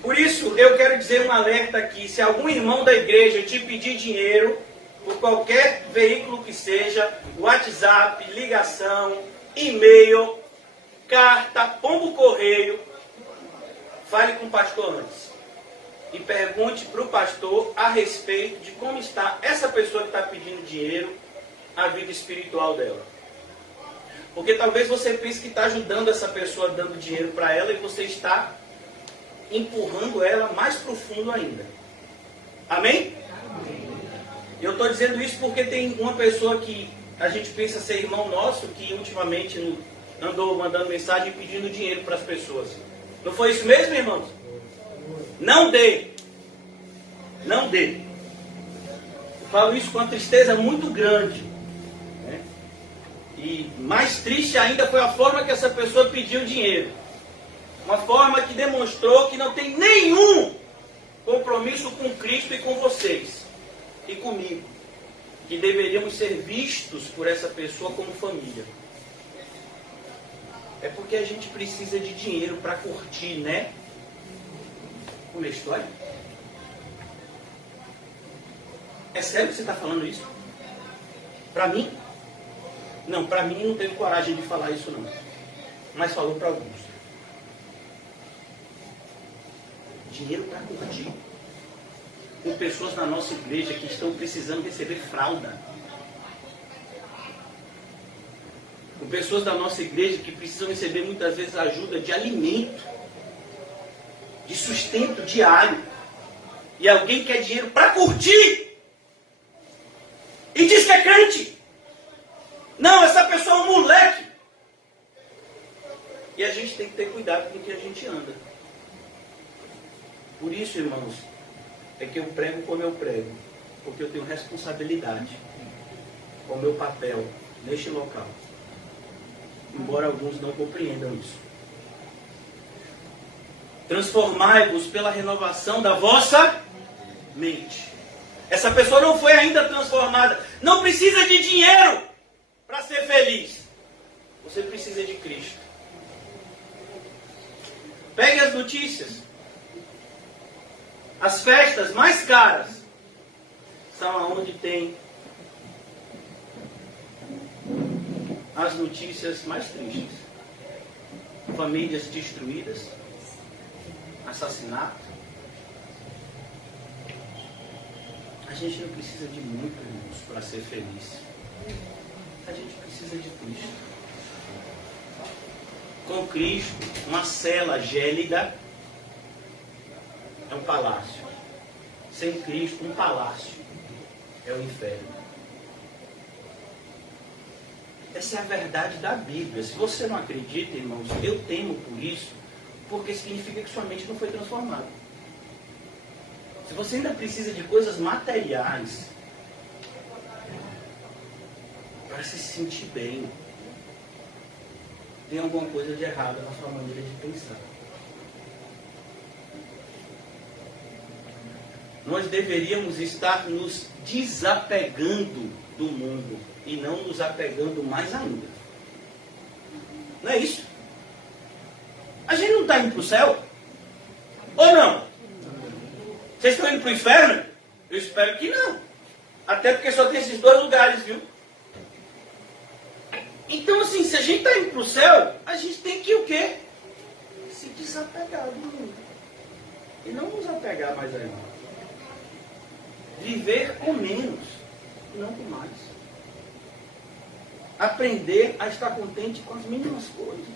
Por isso, eu quero dizer um alerta aqui. Se algum irmão da igreja te pedir dinheiro, por qualquer veículo que seja, WhatsApp, ligação, e-mail, carta, pombo correio, fale com o pastor antes. E pergunte para o pastor a respeito de como está essa pessoa que está pedindo dinheiro, a vida espiritual dela. Porque talvez você pense que está ajudando essa pessoa dando dinheiro para ela e você está empurrando ela mais profundo ainda. Amém? Eu estou dizendo isso porque tem uma pessoa que a gente pensa ser irmão nosso, que ultimamente andou mandando mensagem pedindo dinheiro para as pessoas. Não foi isso mesmo, irmãos? Não dê. Não dê. Eu falo isso com uma tristeza muito grande. Né? E mais triste ainda foi a forma que essa pessoa pediu dinheiro. Uma forma que demonstrou que não tem nenhum compromisso com Cristo e com vocês. E comigo. Que deveríamos ser vistos por essa pessoa como família. É porque a gente precisa de dinheiro para curtir, né? Como é a história? É sério que você está falando isso? Para mim? Não, para mim não teve coragem de falar isso não. Mas falou para alguns. Dinheiro para curtir. Com pessoas na nossa igreja que estão precisando receber fralda. Com pessoas da nossa igreja que precisam receber muitas vezes ajuda de alimento, de sustento diário. E alguém quer dinheiro para curtir. E diz que é crente. Não, essa pessoa é um moleque. E a gente tem que ter cuidado com o que a gente anda. Por isso, irmãos, é que eu prego como eu prego. Porque eu tenho responsabilidade com o meu papel neste local. Embora alguns não compreendam isso. Transformai-vos pela renovação da vossa mente. Essa pessoa não foi ainda transformada. Não precisa de dinheiro para ser feliz. Você precisa de Cristo. Pegue as notícias. As festas mais caras são onde tem as notícias mais tristes. Famílias destruídas, assassinato. A gente não precisa de muito, irmãos, para ser feliz. A gente precisa de Cristo. Com Cristo, uma cela gélida é um palácio. Sem Cristo, um palácio é o inferno. Essa é a verdade da Bíblia. Se você não acredita, irmãos, eu temo por isso, porque significa que sua mente não foi transformada. Se você ainda precisa de coisas materiais para se sentir bem, tem alguma coisa de errado na sua maneira de pensar. Nós deveríamos estar nos desapegando do mundo e não nos apegando mais ainda. Não é isso? A gente não está indo para o céu? Ou não? Vocês estão indo para o inferno? Eu espero que não. Até porque só tem esses dois lugares, viu? Então, assim, se a gente está indo para o céu, a gente tem que o quê? Se desapegar do mundo. E não nos apegar mais ainda. Viver com menos, não com mais. Aprender a estar contente com as mínimas coisas.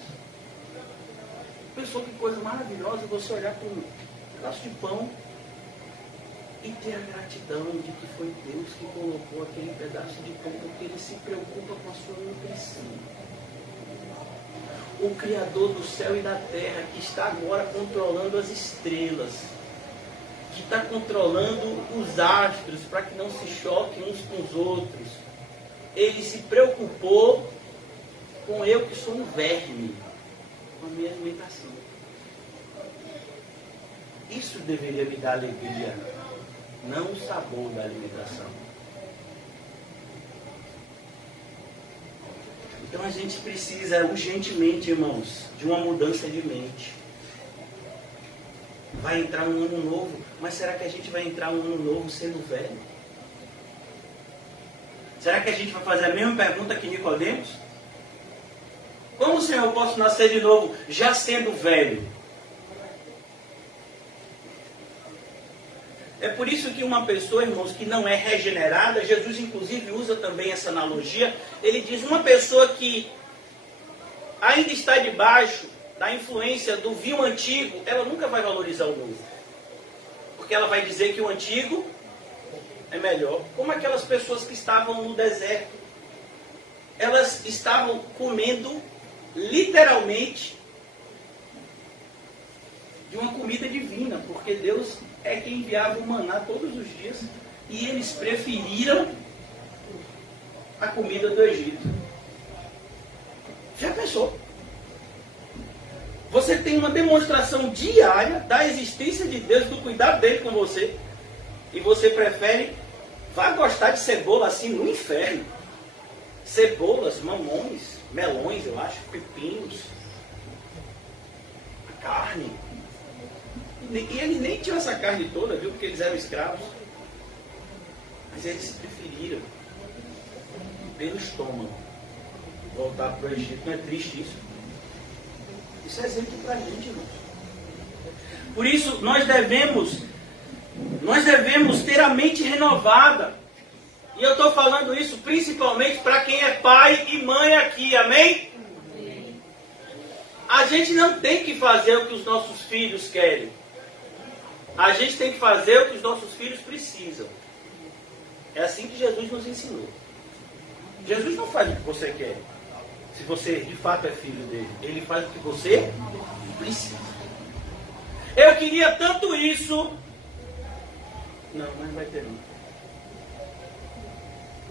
Pensou que coisa maravilhosa você olhar para pedaço de pão e ter a gratidão de que foi Deus que colocou aquele pedaço de pão, porque Ele se preocupa com a sua nutrição. O Criador do céu e da terra, que está agora controlando as estrelas, que está controlando os astros para que não se choquem uns com os outros, Ele se preocupou com eu que sou um verme, com a minha alimentação. Isso deveria me dar alegria, não o sabor da alimentação. Então a gente precisa urgentemente, irmãos, de uma mudança de mente. Vai entrar um ano novo, mas será que a gente vai entrar um ano novo sendo velho? Será que a gente vai fazer a mesma pergunta que Nicodemos? Como, Senhor, eu posso nascer de novo já sendo velho? É por isso que uma pessoa, irmãos, que não é regenerada, Jesus inclusive usa também essa analogia, ele diz, uma pessoa que ainda está debaixo da influência do vinho antigo, ela nunca vai valorizar o novo. Porque ela vai dizer que o antigo é melhor. Como aquelas pessoas que estavam no deserto. Elas estavam comendo, literalmente, de uma comida divina, porque Deus é quem enviava o maná todos os dias, e eles preferiram a comida do Egito. Já pensou? Você tem uma demonstração diária da existência de Deus, do cuidado dele com você, e você prefere, vá gostar de cebola assim no inferno. Cebolas, mamões, melões, eu acho, pepinos, a carne. E eles nem tinham essa carne toda, viu? Porque eles eram escravos. Mas eles preferiram, pelo estômago, voltar para o Egito. Não é triste isso? Isso é exemplo para a gente, irmãos. Por isso, nós devemos ter a mente renovada. E eu estou falando isso principalmente para quem é pai e mãe aqui, amém? A gente não tem que fazer o que os nossos filhos querem. A gente tem que fazer o que os nossos filhos precisam. É assim que Jesus nos ensinou. Jesus não faz o que você quer. Se você de fato é filho dele, ele faz o que você precisa. Eu queria tanto isso. Não, mas não vai ter não.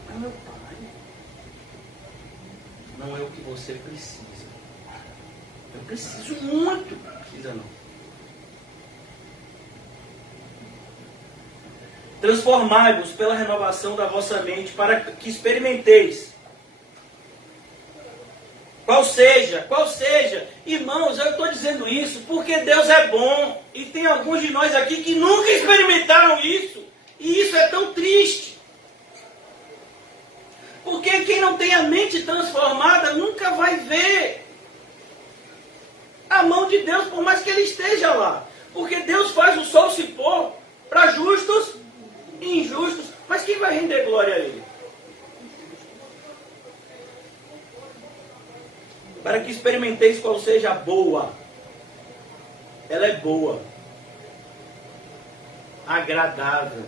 Mas meu pai, não é o que você precisa. Eu preciso muito. Precisa não. Transformai-vos pela renovação da vossa mente, para que experimenteis. Qual seja, irmãos, eu estou dizendo isso porque Deus é bom. E tem alguns de nós aqui que nunca experimentaram isso. E isso é tão triste. Porque quem não tem a mente transformada nunca vai ver a mão de Deus, por mais que ele esteja lá. Porque Deus faz o sol se pôr para justos e injustos. Mas quem vai render glória a Ele? Para que experimenteis qual seja a boa. Ela é boa, agradável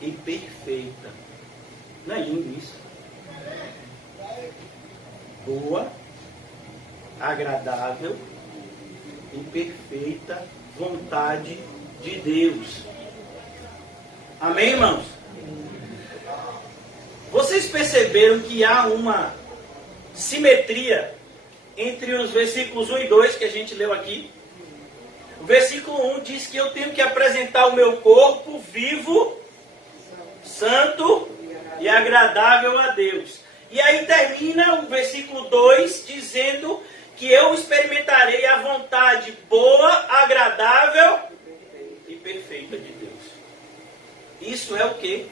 e perfeita. Não é lindo isso? Boa, agradável e perfeita vontade de Deus. Amém, irmãos? Vocês perceberam que há uma simetria entre os versículos 1 e 2 que a gente leu aqui? O versículo 1 diz que eu tenho que apresentar o meu corpo vivo, santo e agradável a Deus. E aí termina o versículo 2 dizendo que eu experimentarei a vontade boa, agradável e perfeita de Deus. Isso é o que?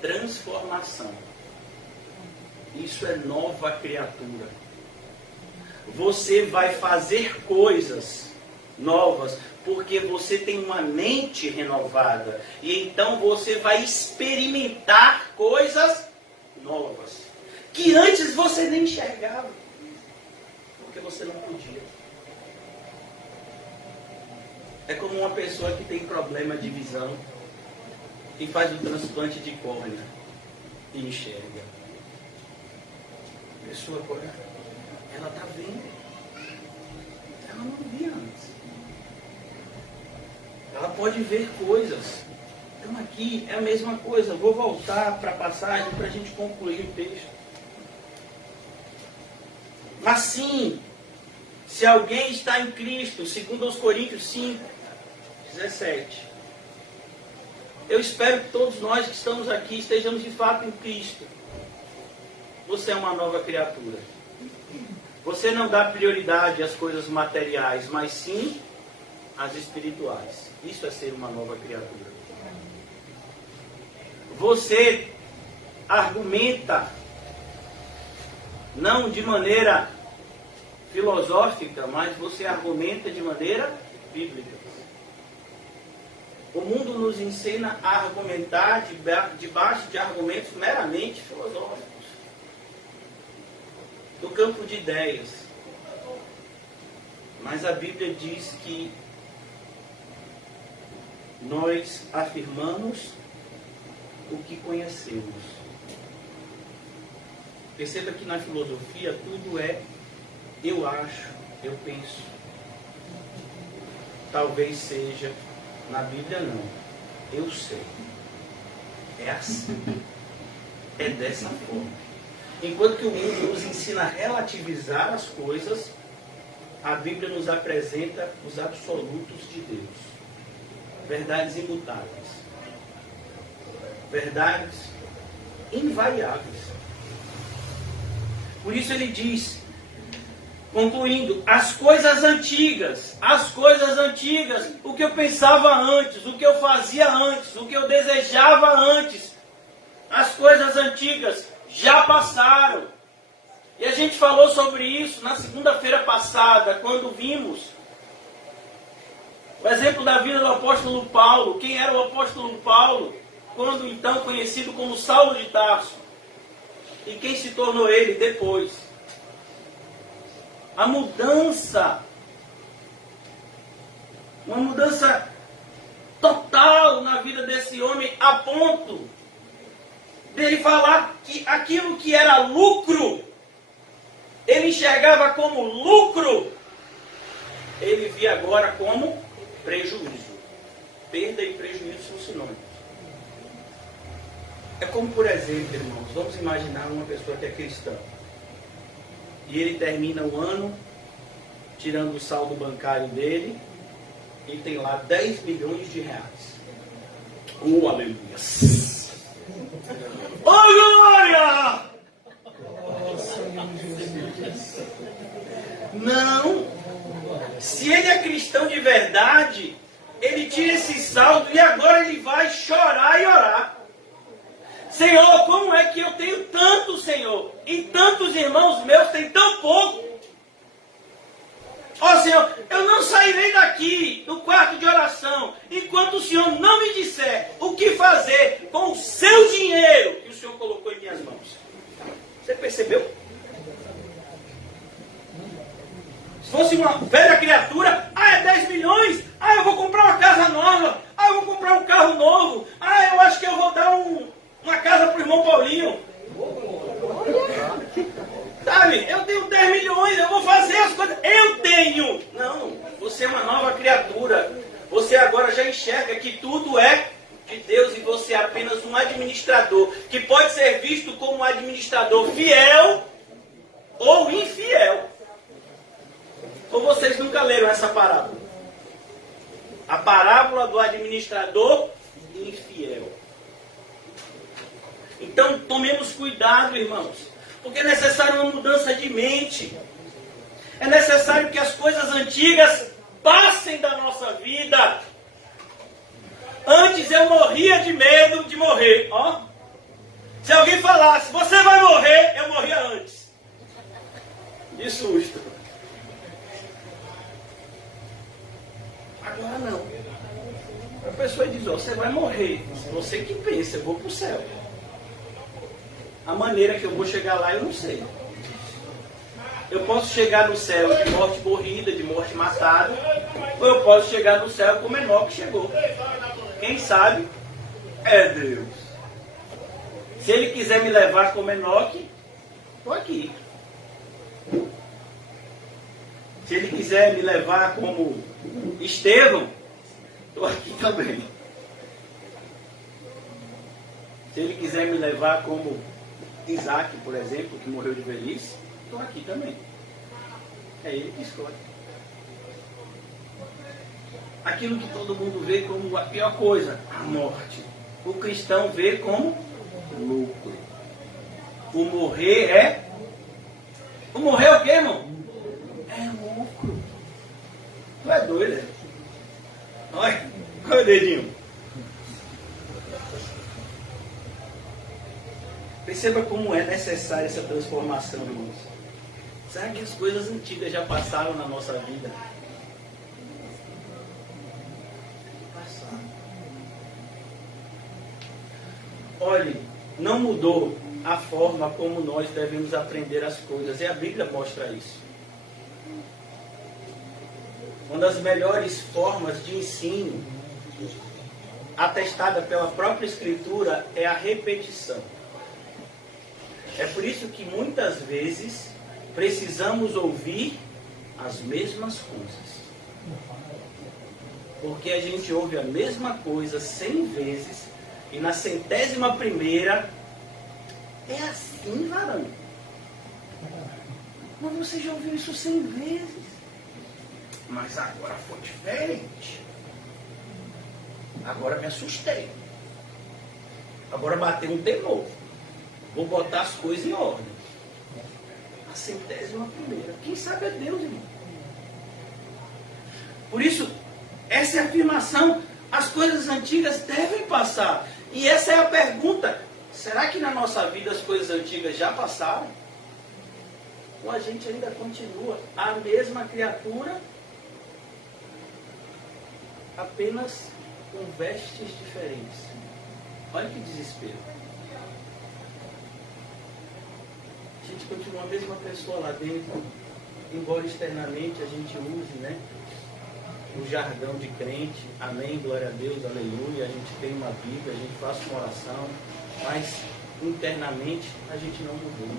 Transformação. Isso é nova criatura. Você vai fazer coisas novas porque você tem uma mente renovada. E então você vai experimentar coisas novas que antes você nem enxergava, porque você não podia. É como uma pessoa que tem problema de visão e faz o transplante de córnea e enxerga. A pessoa agora, ela está vendo. Ela não via antes. Ela pode ver coisas. Então aqui é a mesma coisa. Vou voltar para a passagem para a gente concluir o texto. Mas sim, se alguém está em Cristo, segundo os Coríntios 5, 17. Eu espero que todos nós que estamos aqui estejamos de fato em Cristo. Você é uma nova criatura. Você não dá prioridade às coisas materiais, mas sim às espirituais. Isso é ser uma nova criatura. Você argumenta, não de maneira filosófica, mas você argumenta de maneira bíblica. O mundo nos ensina a argumentar debaixo de argumentos meramente filosóficos, do campo de ideias. Mas a Bíblia diz que nós afirmamos o que conhecemos. Perceba que na filosofia tudo é eu acho, eu penso. Talvez seja. Na Bíblia não. Eu sei. É assim. É dessa forma. Enquanto que o mundo nos ensina a relativizar as coisas, a Bíblia nos apresenta os absolutos de Deus. Verdades imutáveis. Verdades invariáveis. Por isso ele diz, concluindo, as coisas antigas, o que eu pensava antes, o que eu fazia antes, o que eu desejava antes, as coisas antigas já passaram. E a gente falou sobre isso na segunda-feira passada, quando vimos o exemplo da vida do apóstolo Paulo. Quem era o apóstolo Paulo? Quando então conhecido como Saulo de Tarso. E quem se tornou ele depois? A mudança, uma mudança total na vida desse homem, a ponto dele falar que aquilo que era lucro, ele enxergava como lucro, ele via agora como prejuízo. Perda e prejuízo são sinônimos. É como, por exemplo, irmãos, vamos imaginar uma pessoa que é cristã. E ele termina o ano tirando o saldo bancário dele e tem lá 10 milhões de reais. Oh, aleluia! Oh, glória! Não! Se ele é cristão de verdade, ele tira esse saldo e agora ele vai chorar e orar. Senhor, como é que eu tenho tanto, Senhor? E tantos irmãos meus têm tão pouco. Ó Senhor, eu não sairei daqui do quarto de oração enquanto o Senhor não me disser o que fazer com o seu dinheiro que o Senhor colocou em minhas mãos. Você percebeu? Se fosse uma velha criatura, é 10 milhões, eu vou comprar uma casa nova, eu vou comprar um carro novo, eu acho que eu vou dar uma casa para o irmão Paulinho. Sabe, eu tenho 10 milhões, eu vou fazer as coisas. Eu tenho. Não, você é uma nova criatura. Você agora já enxerga que tudo é de Deus e você é apenas um administrador, que pode ser visto como um administrador fiel ou infiel. Ou vocês nunca leram essa parábola? A parábola do administrador infiel. Então, tomemos cuidado, irmãos, porque é necessário uma mudança de mente. É necessário que as coisas antigas passem da nossa vida. Antes eu morria de medo de morrer. Se alguém falasse, você vai morrer, eu morria antes. De susto. Agora não. A pessoa diz, você vai morrer. Você que pensa, eu vou para o céu. A maneira que eu vou chegar lá, eu não sei. Eu posso chegar no céu de morte morrida, de morte matada, ou eu posso chegar no céu como Enoque chegou. Quem sabe é Deus. Se Ele quiser me levar como Enoque, estou aqui. Se Ele quiser me levar como Estevão, estou aqui também. Se Ele quiser me levar como Isaac, por exemplo, que morreu de velhice, estou aqui também. É Ele que escolhe. Aquilo que todo mundo vê como a pior coisa, a morte. O cristão vê como lucro. O morrer é... O morrer é o quê, irmão? É lucro. Tu é doido, é? Olha o dedinho. Perceba como é necessária essa transformação, irmãos. Será que as coisas antigas já passaram na nossa vida? Passaram. Olhe, não mudou a forma como nós devemos aprender as coisas. E a Bíblia mostra isso. Uma das melhores formas de ensino, atestada pela própria Escritura, é a repetição. É por isso que muitas vezes precisamos ouvir as mesmas coisas. Porque a gente ouve a mesma coisa 100 vezes e na 100ª, é assim, varão. Mas você já ouviu isso 100 vezes. Mas agora foi diferente. Agora me assustei. Agora bateu um temor. Vou botar as coisas em ordem. A 100ª. Quem sabe é Deus, irmão. Por isso, essa é a afirmação. As coisas antigas devem passar. E essa é a pergunta. Será que na nossa vida as coisas antigas já passaram? Ou a gente ainda continua a mesma criatura, apenas com vestes diferentes? Olha que desespero. A gente continua a mesma pessoa lá dentro, embora externamente a gente use, né, o jargão de crente, amém, glória a Deus, aleluia, a gente tem uma Bíblia, a gente faz uma oração, mas internamente a gente não mudou.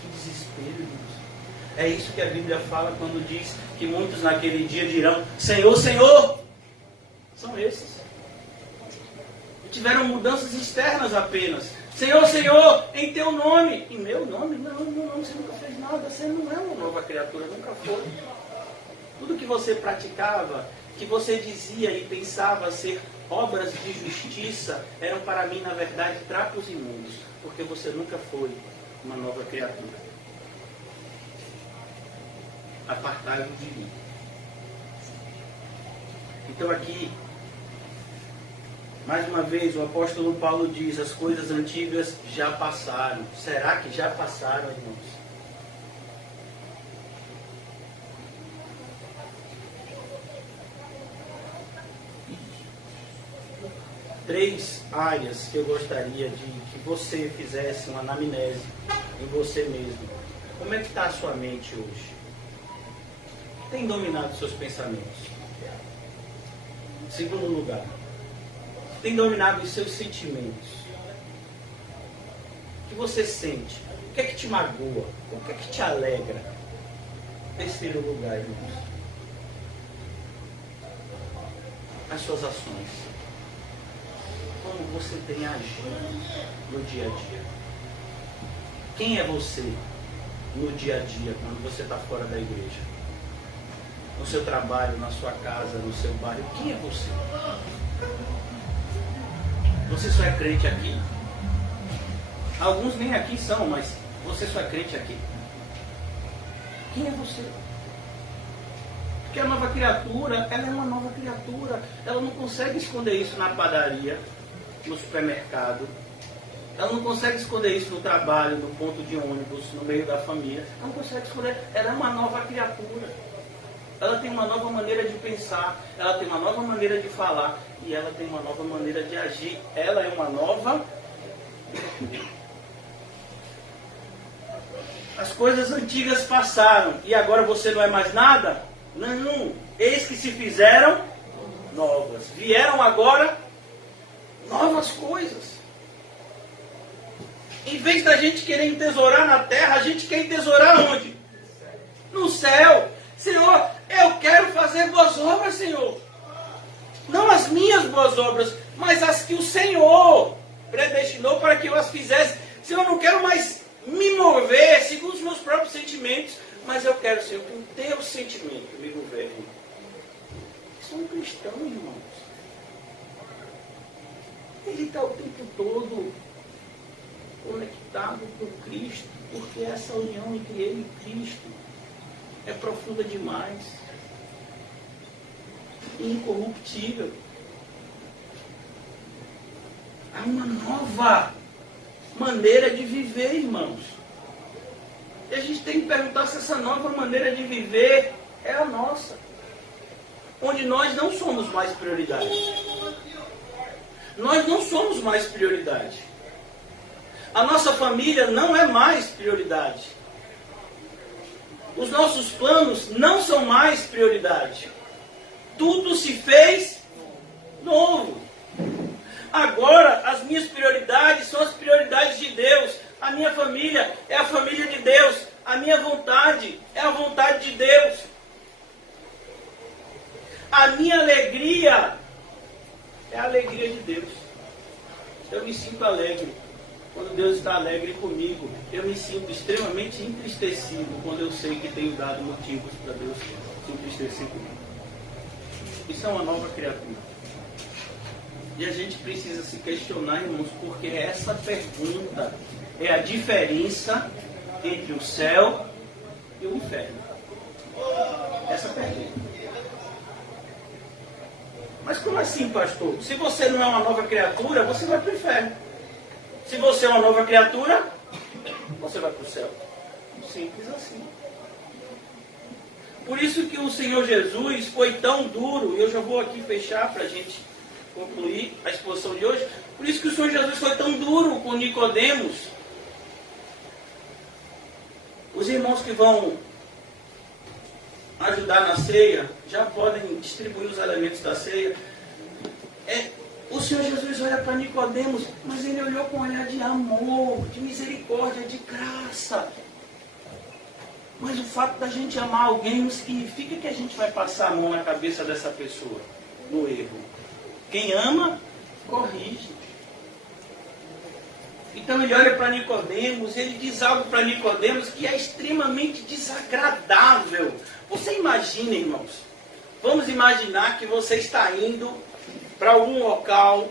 Que desespero, irmãos. É isso que a Bíblia fala quando diz que muitos naquele dia dirão: Senhor, Senhor! São esses. E tiveram mudanças externas apenas. Senhor, Senhor, em teu nome. Em meu nome? Não, você nunca fez nada. Você não é uma nova criatura, nunca foi. Tudo que você praticava, que você dizia e pensava ser obras de justiça, eram para mim, na verdade, trapos imundos. Porque você nunca foi uma nova criatura. Apartai-vos de mim. Então aqui, mais uma vez, o apóstolo Paulo diz: as coisas antigas já passaram. Será que já passaram, irmãos? Três áreas que eu gostaria de que você fizesse uma anamnese em você mesmo. Como é que está a sua mente hoje? O que tem dominado seus pensamentos? Segundo lugar, tem dominado os seus sentimentos? O que você sente? O que é que te magoa? O que é que te alegra? Terceiro lugar, irmãos, as suas ações. Como você tem agido no dia a dia? Quem é você no dia a dia, quando você está fora da igreja? No seu trabalho, na sua casa, no seu bairro, quem é você? Você só é crente aqui? Alguns nem aqui são, mas você só é crente aqui? Quem é você? Porque a nova criatura, ela é uma nova criatura. Ela não consegue esconder isso na padaria, no supermercado. Ela não consegue esconder isso no trabalho, no ponto de ônibus, no meio da família. Ela não consegue esconder. Ela é uma nova criatura. Ela tem uma nova maneira de pensar, ela tem uma nova maneira de falar e ela tem uma nova maneira de agir. Ela é uma nova. As coisas antigas passaram e agora você não é mais nada? Não, eis que se fizeram novas. Vieram agora novas coisas. Em vez da gente querer entesourar na terra, a gente quer entesourar onde? No céu. Senhor, eu quero fazer boas obras, Senhor. Não as minhas boas obras, mas as que o Senhor predestinou para que eu as fizesse. Senhor, eu não quero mais me mover segundo os meus próprios sentimentos, mas eu quero, Senhor, que o teu sentimento me governe. Isso é um cristão, irmãos. Ele está o tempo todo conectado com Cristo, porque essa união entre ele e Cristo é profunda demais, incorruptível. Há uma nova maneira de viver, irmãos. E a gente tem que perguntar se essa nova maneira de viver é a nossa, onde nós não somos mais prioridade. Nós não somos mais prioridade. A nossa família não é mais prioridade. Os nossos planos não são mais prioridade. Tudo se fez novo. Agora, as minhas prioridades são as prioridades de Deus. A minha família é a família de Deus. A minha vontade é a vontade de Deus. A minha alegria é a alegria de Deus. Eu me sinto alegre quando Deus está alegre comigo. Eu me sinto extremamente entristecido quando eu sei que tenho dado motivos para Deus se entristecer comigo. Isso é uma nova criatura. E a gente precisa se questionar, irmãos, porque essa pergunta é a diferença entre o céu e o inferno. Essa pergunta. Mas como assim, pastor? Se você não é uma nova criatura, você vai para o inferno. Se você é uma nova criatura, você vai para o céu. Simples assim. Por isso que o Senhor Jesus foi tão duro, e eu já vou aqui fechar para a gente concluir a exposição de hoje. Por isso que o Senhor Jesus foi tão duro com Nicodemos. Os irmãos que vão ajudar na ceia já podem distribuir os elementos da ceia. O Senhor Jesus olha para Nicodemos, mas ele olhou com um olhar de amor, de misericórdia, de graça. Mas o fato da gente amar alguém não significa que a gente vai passar a mão na cabeça dessa pessoa, no erro. Quem ama, corrige. Então ele olha para Nicodemos, ele diz algo para Nicodemos que é extremamente desagradável. Você imagina, irmãos, vamos imaginar que você está indo para algum local,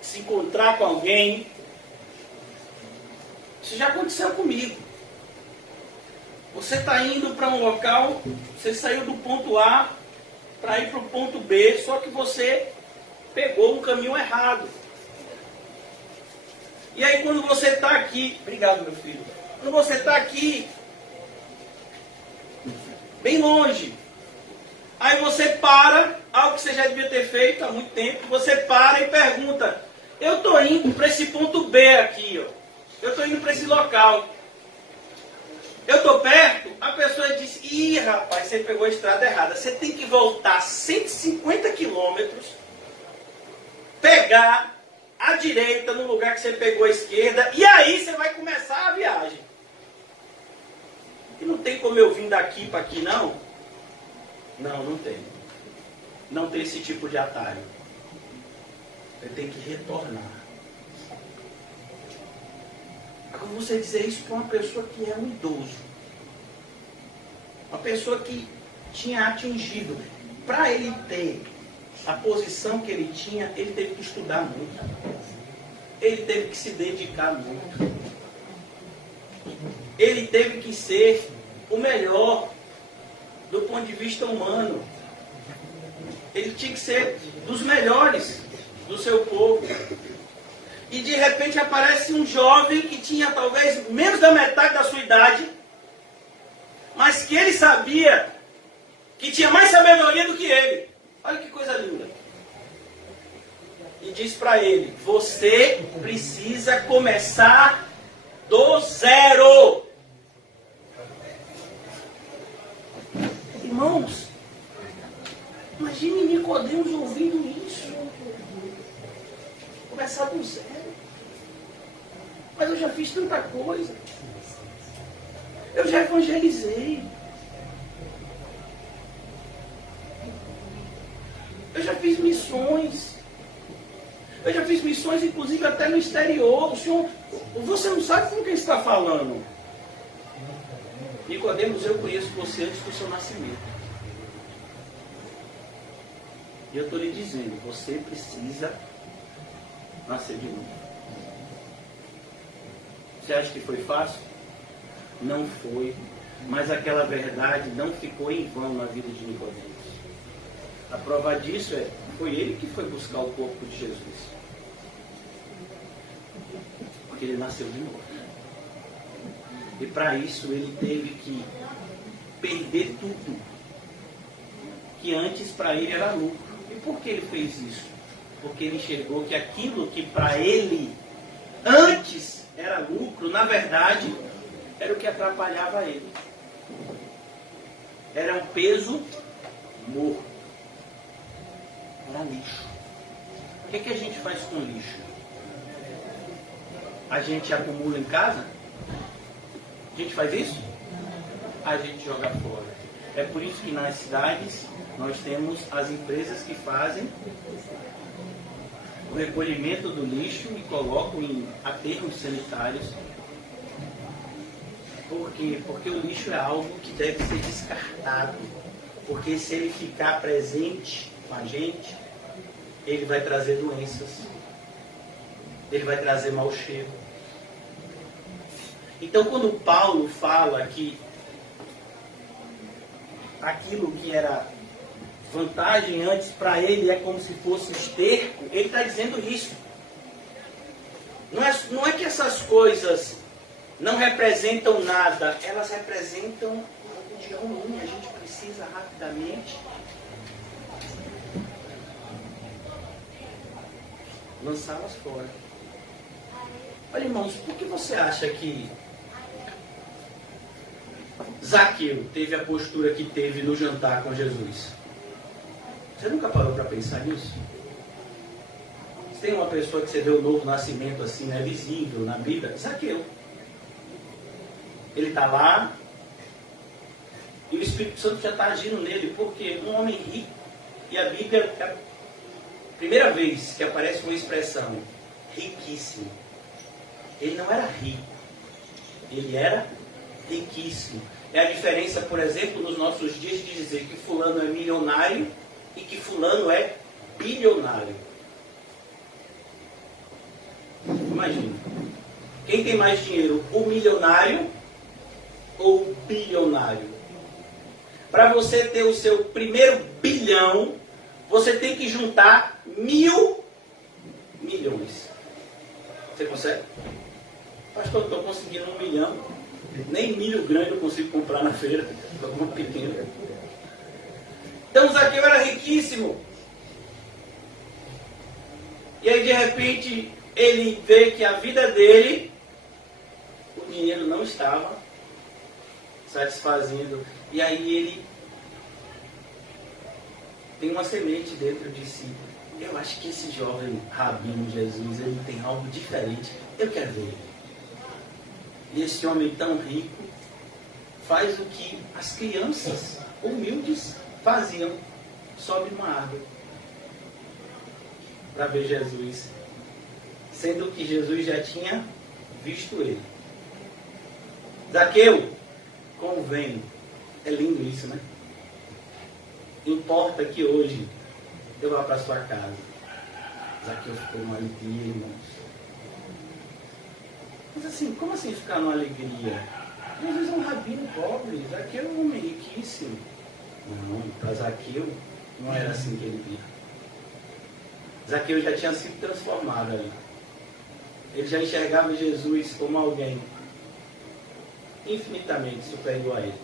se encontrar com alguém. Isso já aconteceu comigo. Você está indo para um local, você saiu do ponto A para ir para o ponto B, só que você pegou um caminho errado. E aí quando você está aqui, obrigado meu filho, quando você está aqui, bem longe, aí você para, algo que você já devia ter feito há muito tempo, você para e pergunta, eu estou indo para esse ponto B aqui, ó. Eu estou indo para esse local. Eu estou perto, a pessoa diz, ih rapaz, você pegou a estrada errada, você tem que voltar 150 quilômetros, pegar à direita no lugar que você pegou à esquerda, e aí você vai começar a viagem. E não tem como eu vir daqui para aqui, não? Não, não tem. Não tem esse tipo de atalho. Você tem que retornar. Agora você dizer isso para uma pessoa que é um idoso, uma pessoa que tinha atingido, para ele ter a posição que ele tinha, ele teve que estudar muito, ele teve que se dedicar muito, ele teve que ser o melhor do ponto de vista humano, ele tinha que ser dos melhores do seu povo. E de repente aparece um jovem que tinha talvez menos da metade da sua idade, mas que ele sabia que tinha mais sabedoria do que ele. Olha que coisa linda. E diz para ele, você precisa começar do zero. Irmãos, imagine Nicodemos ouvindo isso. Começar do zero. Mas eu já fiz tanta coisa. Eu já evangelizei. Eu já fiz missões. Eu já fiz missões, inclusive, até no exterior. O senhor, você não sabe com quem está falando. Nicodemos, eu conheço você antes do seu nascimento. E eu estou lhe dizendo, você precisa nascer de novo. Você acha que foi fácil? Não foi. Mas aquela verdade não ficou em vão na vida de Nicodemos. A prova disso foi ele que foi buscar o corpo de Jesus. Porque ele nasceu de novo. E para isso ele teve que perder tudo que antes para ele era lucro. E por que ele fez isso? Porque ele enxergou que aquilo que para ele antes era lucro, na verdade, era o que atrapalhava ele. Era um peso morto. Era lixo. O que a gente faz com lixo? A gente acumula em casa? A gente faz isso? A gente joga fora. É por isso que nas cidades nós temos as empresas que fazem o recolhimento do lixo e colocam em aterros sanitários. Por quê? Porque o lixo é algo que deve ser descartado. Porque se ele ficar presente com a gente, ele vai trazer doenças. Ele vai trazer mau cheiro. Então, quando Paulo fala que aquilo que era vantagem antes para ele é como se fosse esterco, ele está dizendo isso. Não é que essas coisas não representam nada, elas representam algo de ruim. A gente precisa rapidamente lançá-las fora. Olha, irmãos, por que você acha que Zaqueu teve a postura que teve no jantar com Jesus? Você nunca parou para pensar nisso? Se tem uma pessoa que você vê o novo nascimento assim, né, visível na Bíblia, Zaqueu. Ele está lá e o Espírito Santo já está agindo nele, porque um homem rico, e a Bíblia é a primeira vez que aparece uma expressão, riquíssimo. Ele não era rico, ele era riquíssimo. É a diferença, por exemplo, nos nossos dias de dizer que fulano é milionário e que fulano é bilionário. Imagina. Quem tem mais dinheiro, o milionário ou o bilionário? Para você ter o seu primeiro bilhão, você tem que juntar 1.000 milhões. Você consegue? Pastor, eu estou conseguindo 1 milhão. Nem milho grande eu consigo comprar na feira. Estou com uma pequena. Então Zaqueu era riquíssimo. E aí de repente ele vê que a vida dele, o dinheiro não estava satisfazendo. E aí ele tem uma semente dentro de si. Eu acho que esse jovem Rabino Jesus, ele tem algo diferente. Eu quero ver ele. E esse homem tão rico faz o que as crianças humildes faziam. Sobe uma árvore para ver Jesus. Sendo que Jesus já tinha visto ele. Zaqueu, convém. É lindo isso, né? Importa que hoje eu vá para sua casa. Zaqueu ficou numa alegria, irmãos. Mas assim, como assim ficar numa alegria? Jesus é um rabino pobre, Zaqueu é um homem riquíssimo. Não, para Zaqueu não era assim que ele via. Zaqueu já tinha sido transformado ali. Ele já enxergava Jesus como alguém infinitamente superior a ele.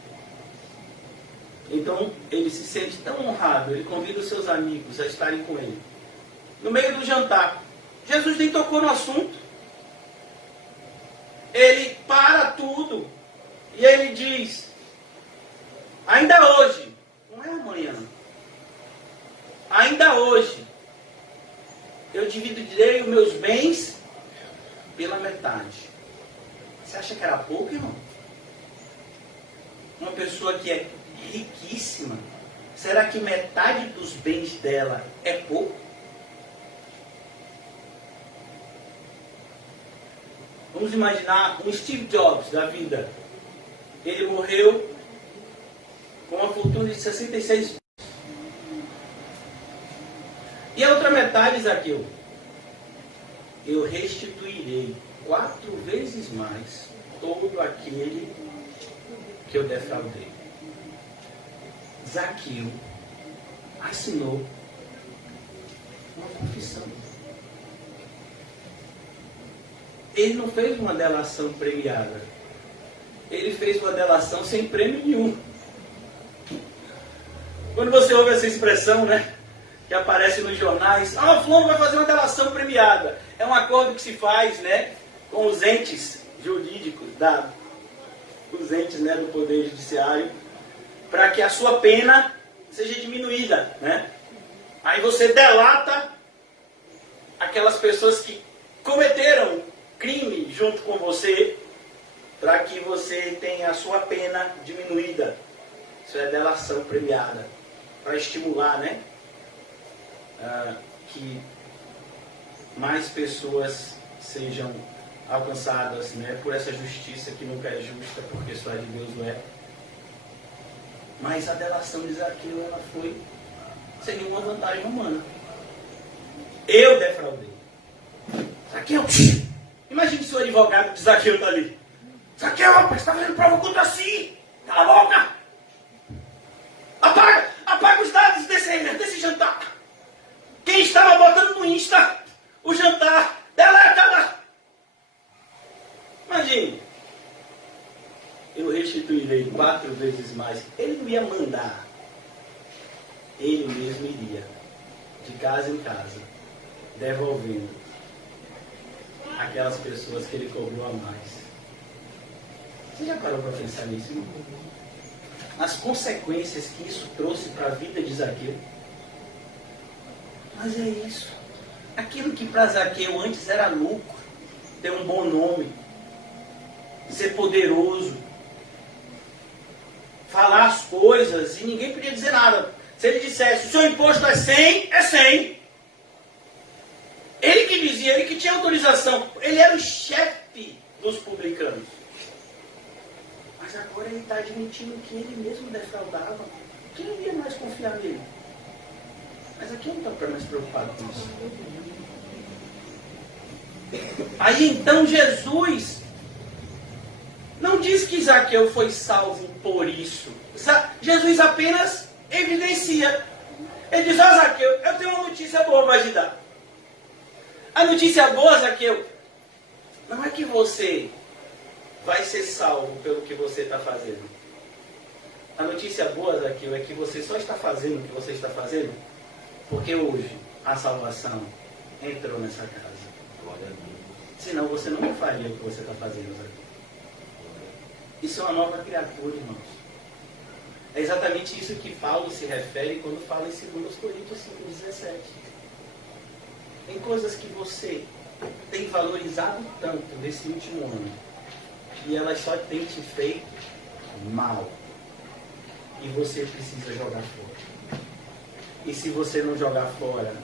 Então, ele se sente tão honrado, ele convida os seus amigos a estarem com ele. No meio do jantar, Jesus nem tocou no assunto. Ele para tudo e ele diz: ainda hoje, não é amanhã. Ainda hoje, eu dividirei os meus bens pela metade. Você acha que era pouco, irmão? Uma pessoa que é riquíssima, será que metade dos bens dela é pouco? Vamos imaginar um Steve Jobs da vida. Ele morreu com uma fortuna de 66. E a outra metade, Zaqueu? Eu restituirei 4 vezes mais todo aquele que eu defraudei. Zaqueu assinou uma confissão. Ele não fez uma delação premiada. Ele fez uma delação sem prêmio nenhum. Quando você ouve essa expressão, né, que aparece nos jornais, o fulano vai fazer uma delação premiada. É um acordo que se faz, né, com os entes jurídicos, os entes, né, do Poder Judiciário, para que a sua pena seja diminuída, né? Aí você delata aquelas pessoas que cometeram crime junto com você, para que você tenha a sua pena diminuída. Isso é delação premiada, para estimular, né, que mais pessoas sejam alcançadas, né, por essa justiça que nunca é justa, porque só de Deus não é. Mas a delação de Zaqueu, ela foi sem nenhuma vantagem humana. Eu defraudei. Zaqueu, imagine se o advogado de Zaqueu está ali. Zaqueu, rapaz, está fazendo prova contra si. Cala a boca. Apaga os dados desse jantar. Quem estava botando no Insta o jantar, deleta. Imagine. Eu restituirei 4 vezes mais. Ele não ia mandar. Ele mesmo iria, de casa em casa, devolvendo aquelas pessoas que ele cobrou a mais. Você já parou para pensar nisso, irmão? As consequências que isso trouxe para a vida de Zaqueu. Mas é isso. Aquilo que para Zaqueu antes era lucro, ter um bom nome, ser poderoso, falar as coisas e ninguém podia dizer nada. Se ele dissesse, o seu imposto é 100, é 100. Ele que dizia, ele que tinha autorização. Ele era o chefe dos publicanos. Mas agora ele está admitindo que ele mesmo defraudava. Quem iria mais confiar nele? Mas aqui não está mais preocupado com isso. Aí então Jesus não diz que Zaqueu foi salvo por isso. Jesus apenas evidencia. Ele diz, Zaqueu, eu tenho uma notícia boa para te dar. A notícia boa, Zaqueu, não é que você vai ser salvo pelo que você está fazendo. A notícia boa, Zaqueu, é que você só está fazendo o que você está fazendo porque hoje a salvação entrou nessa casa. Senão você não faria o que você está fazendo, Zaqueu. Isso é uma nova criatura, irmãos. É exatamente isso que Paulo se refere quando fala em 2 Coríntios 5,17. Tem coisas que você tem valorizado tanto nesse último ano e elas só têm te feito mal. E você precisa jogar fora. E se você não jogar fora,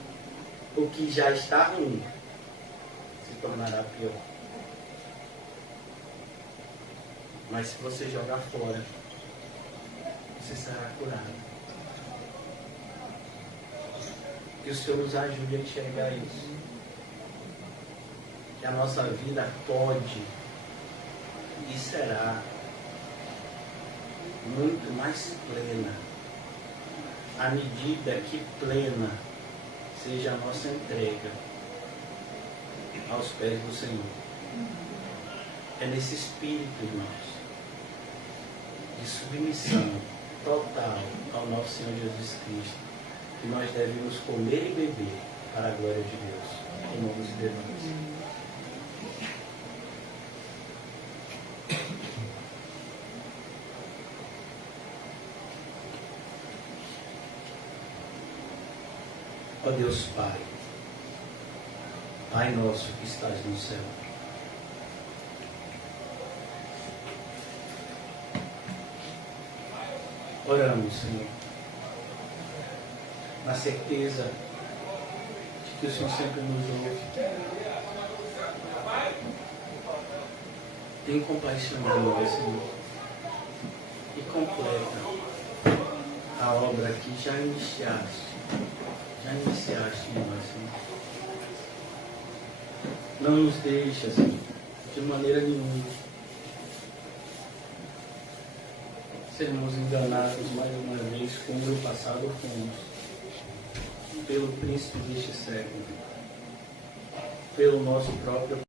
o que já está ruim se tornará pior. Mas se você jogar fora, você será curado. Que o Senhor nos ajude a enxergar isso. Que a nossa vida pode e será muito mais plena à medida que plena seja a nossa entrega aos pés do Senhor. É nesse espírito, irmãos, de submissão total ao nosso Senhor Jesus Cristo, que nós devemos comer e beber para a glória de Deus. Em nome de Deus. Ó Deus Pai, Pai nosso que estás no céu, oramos, Senhor, na certeza de que o Senhor sempre nos ouve. Tem compaixão de nós, Senhor, e completa a obra que já iniciaste em nós, Senhor. Não nos deixa, Senhor, de maneira nenhuma sermos enganados mais uma vez, como no passado fomos, pelo príncipe deste século, pelo nosso próprio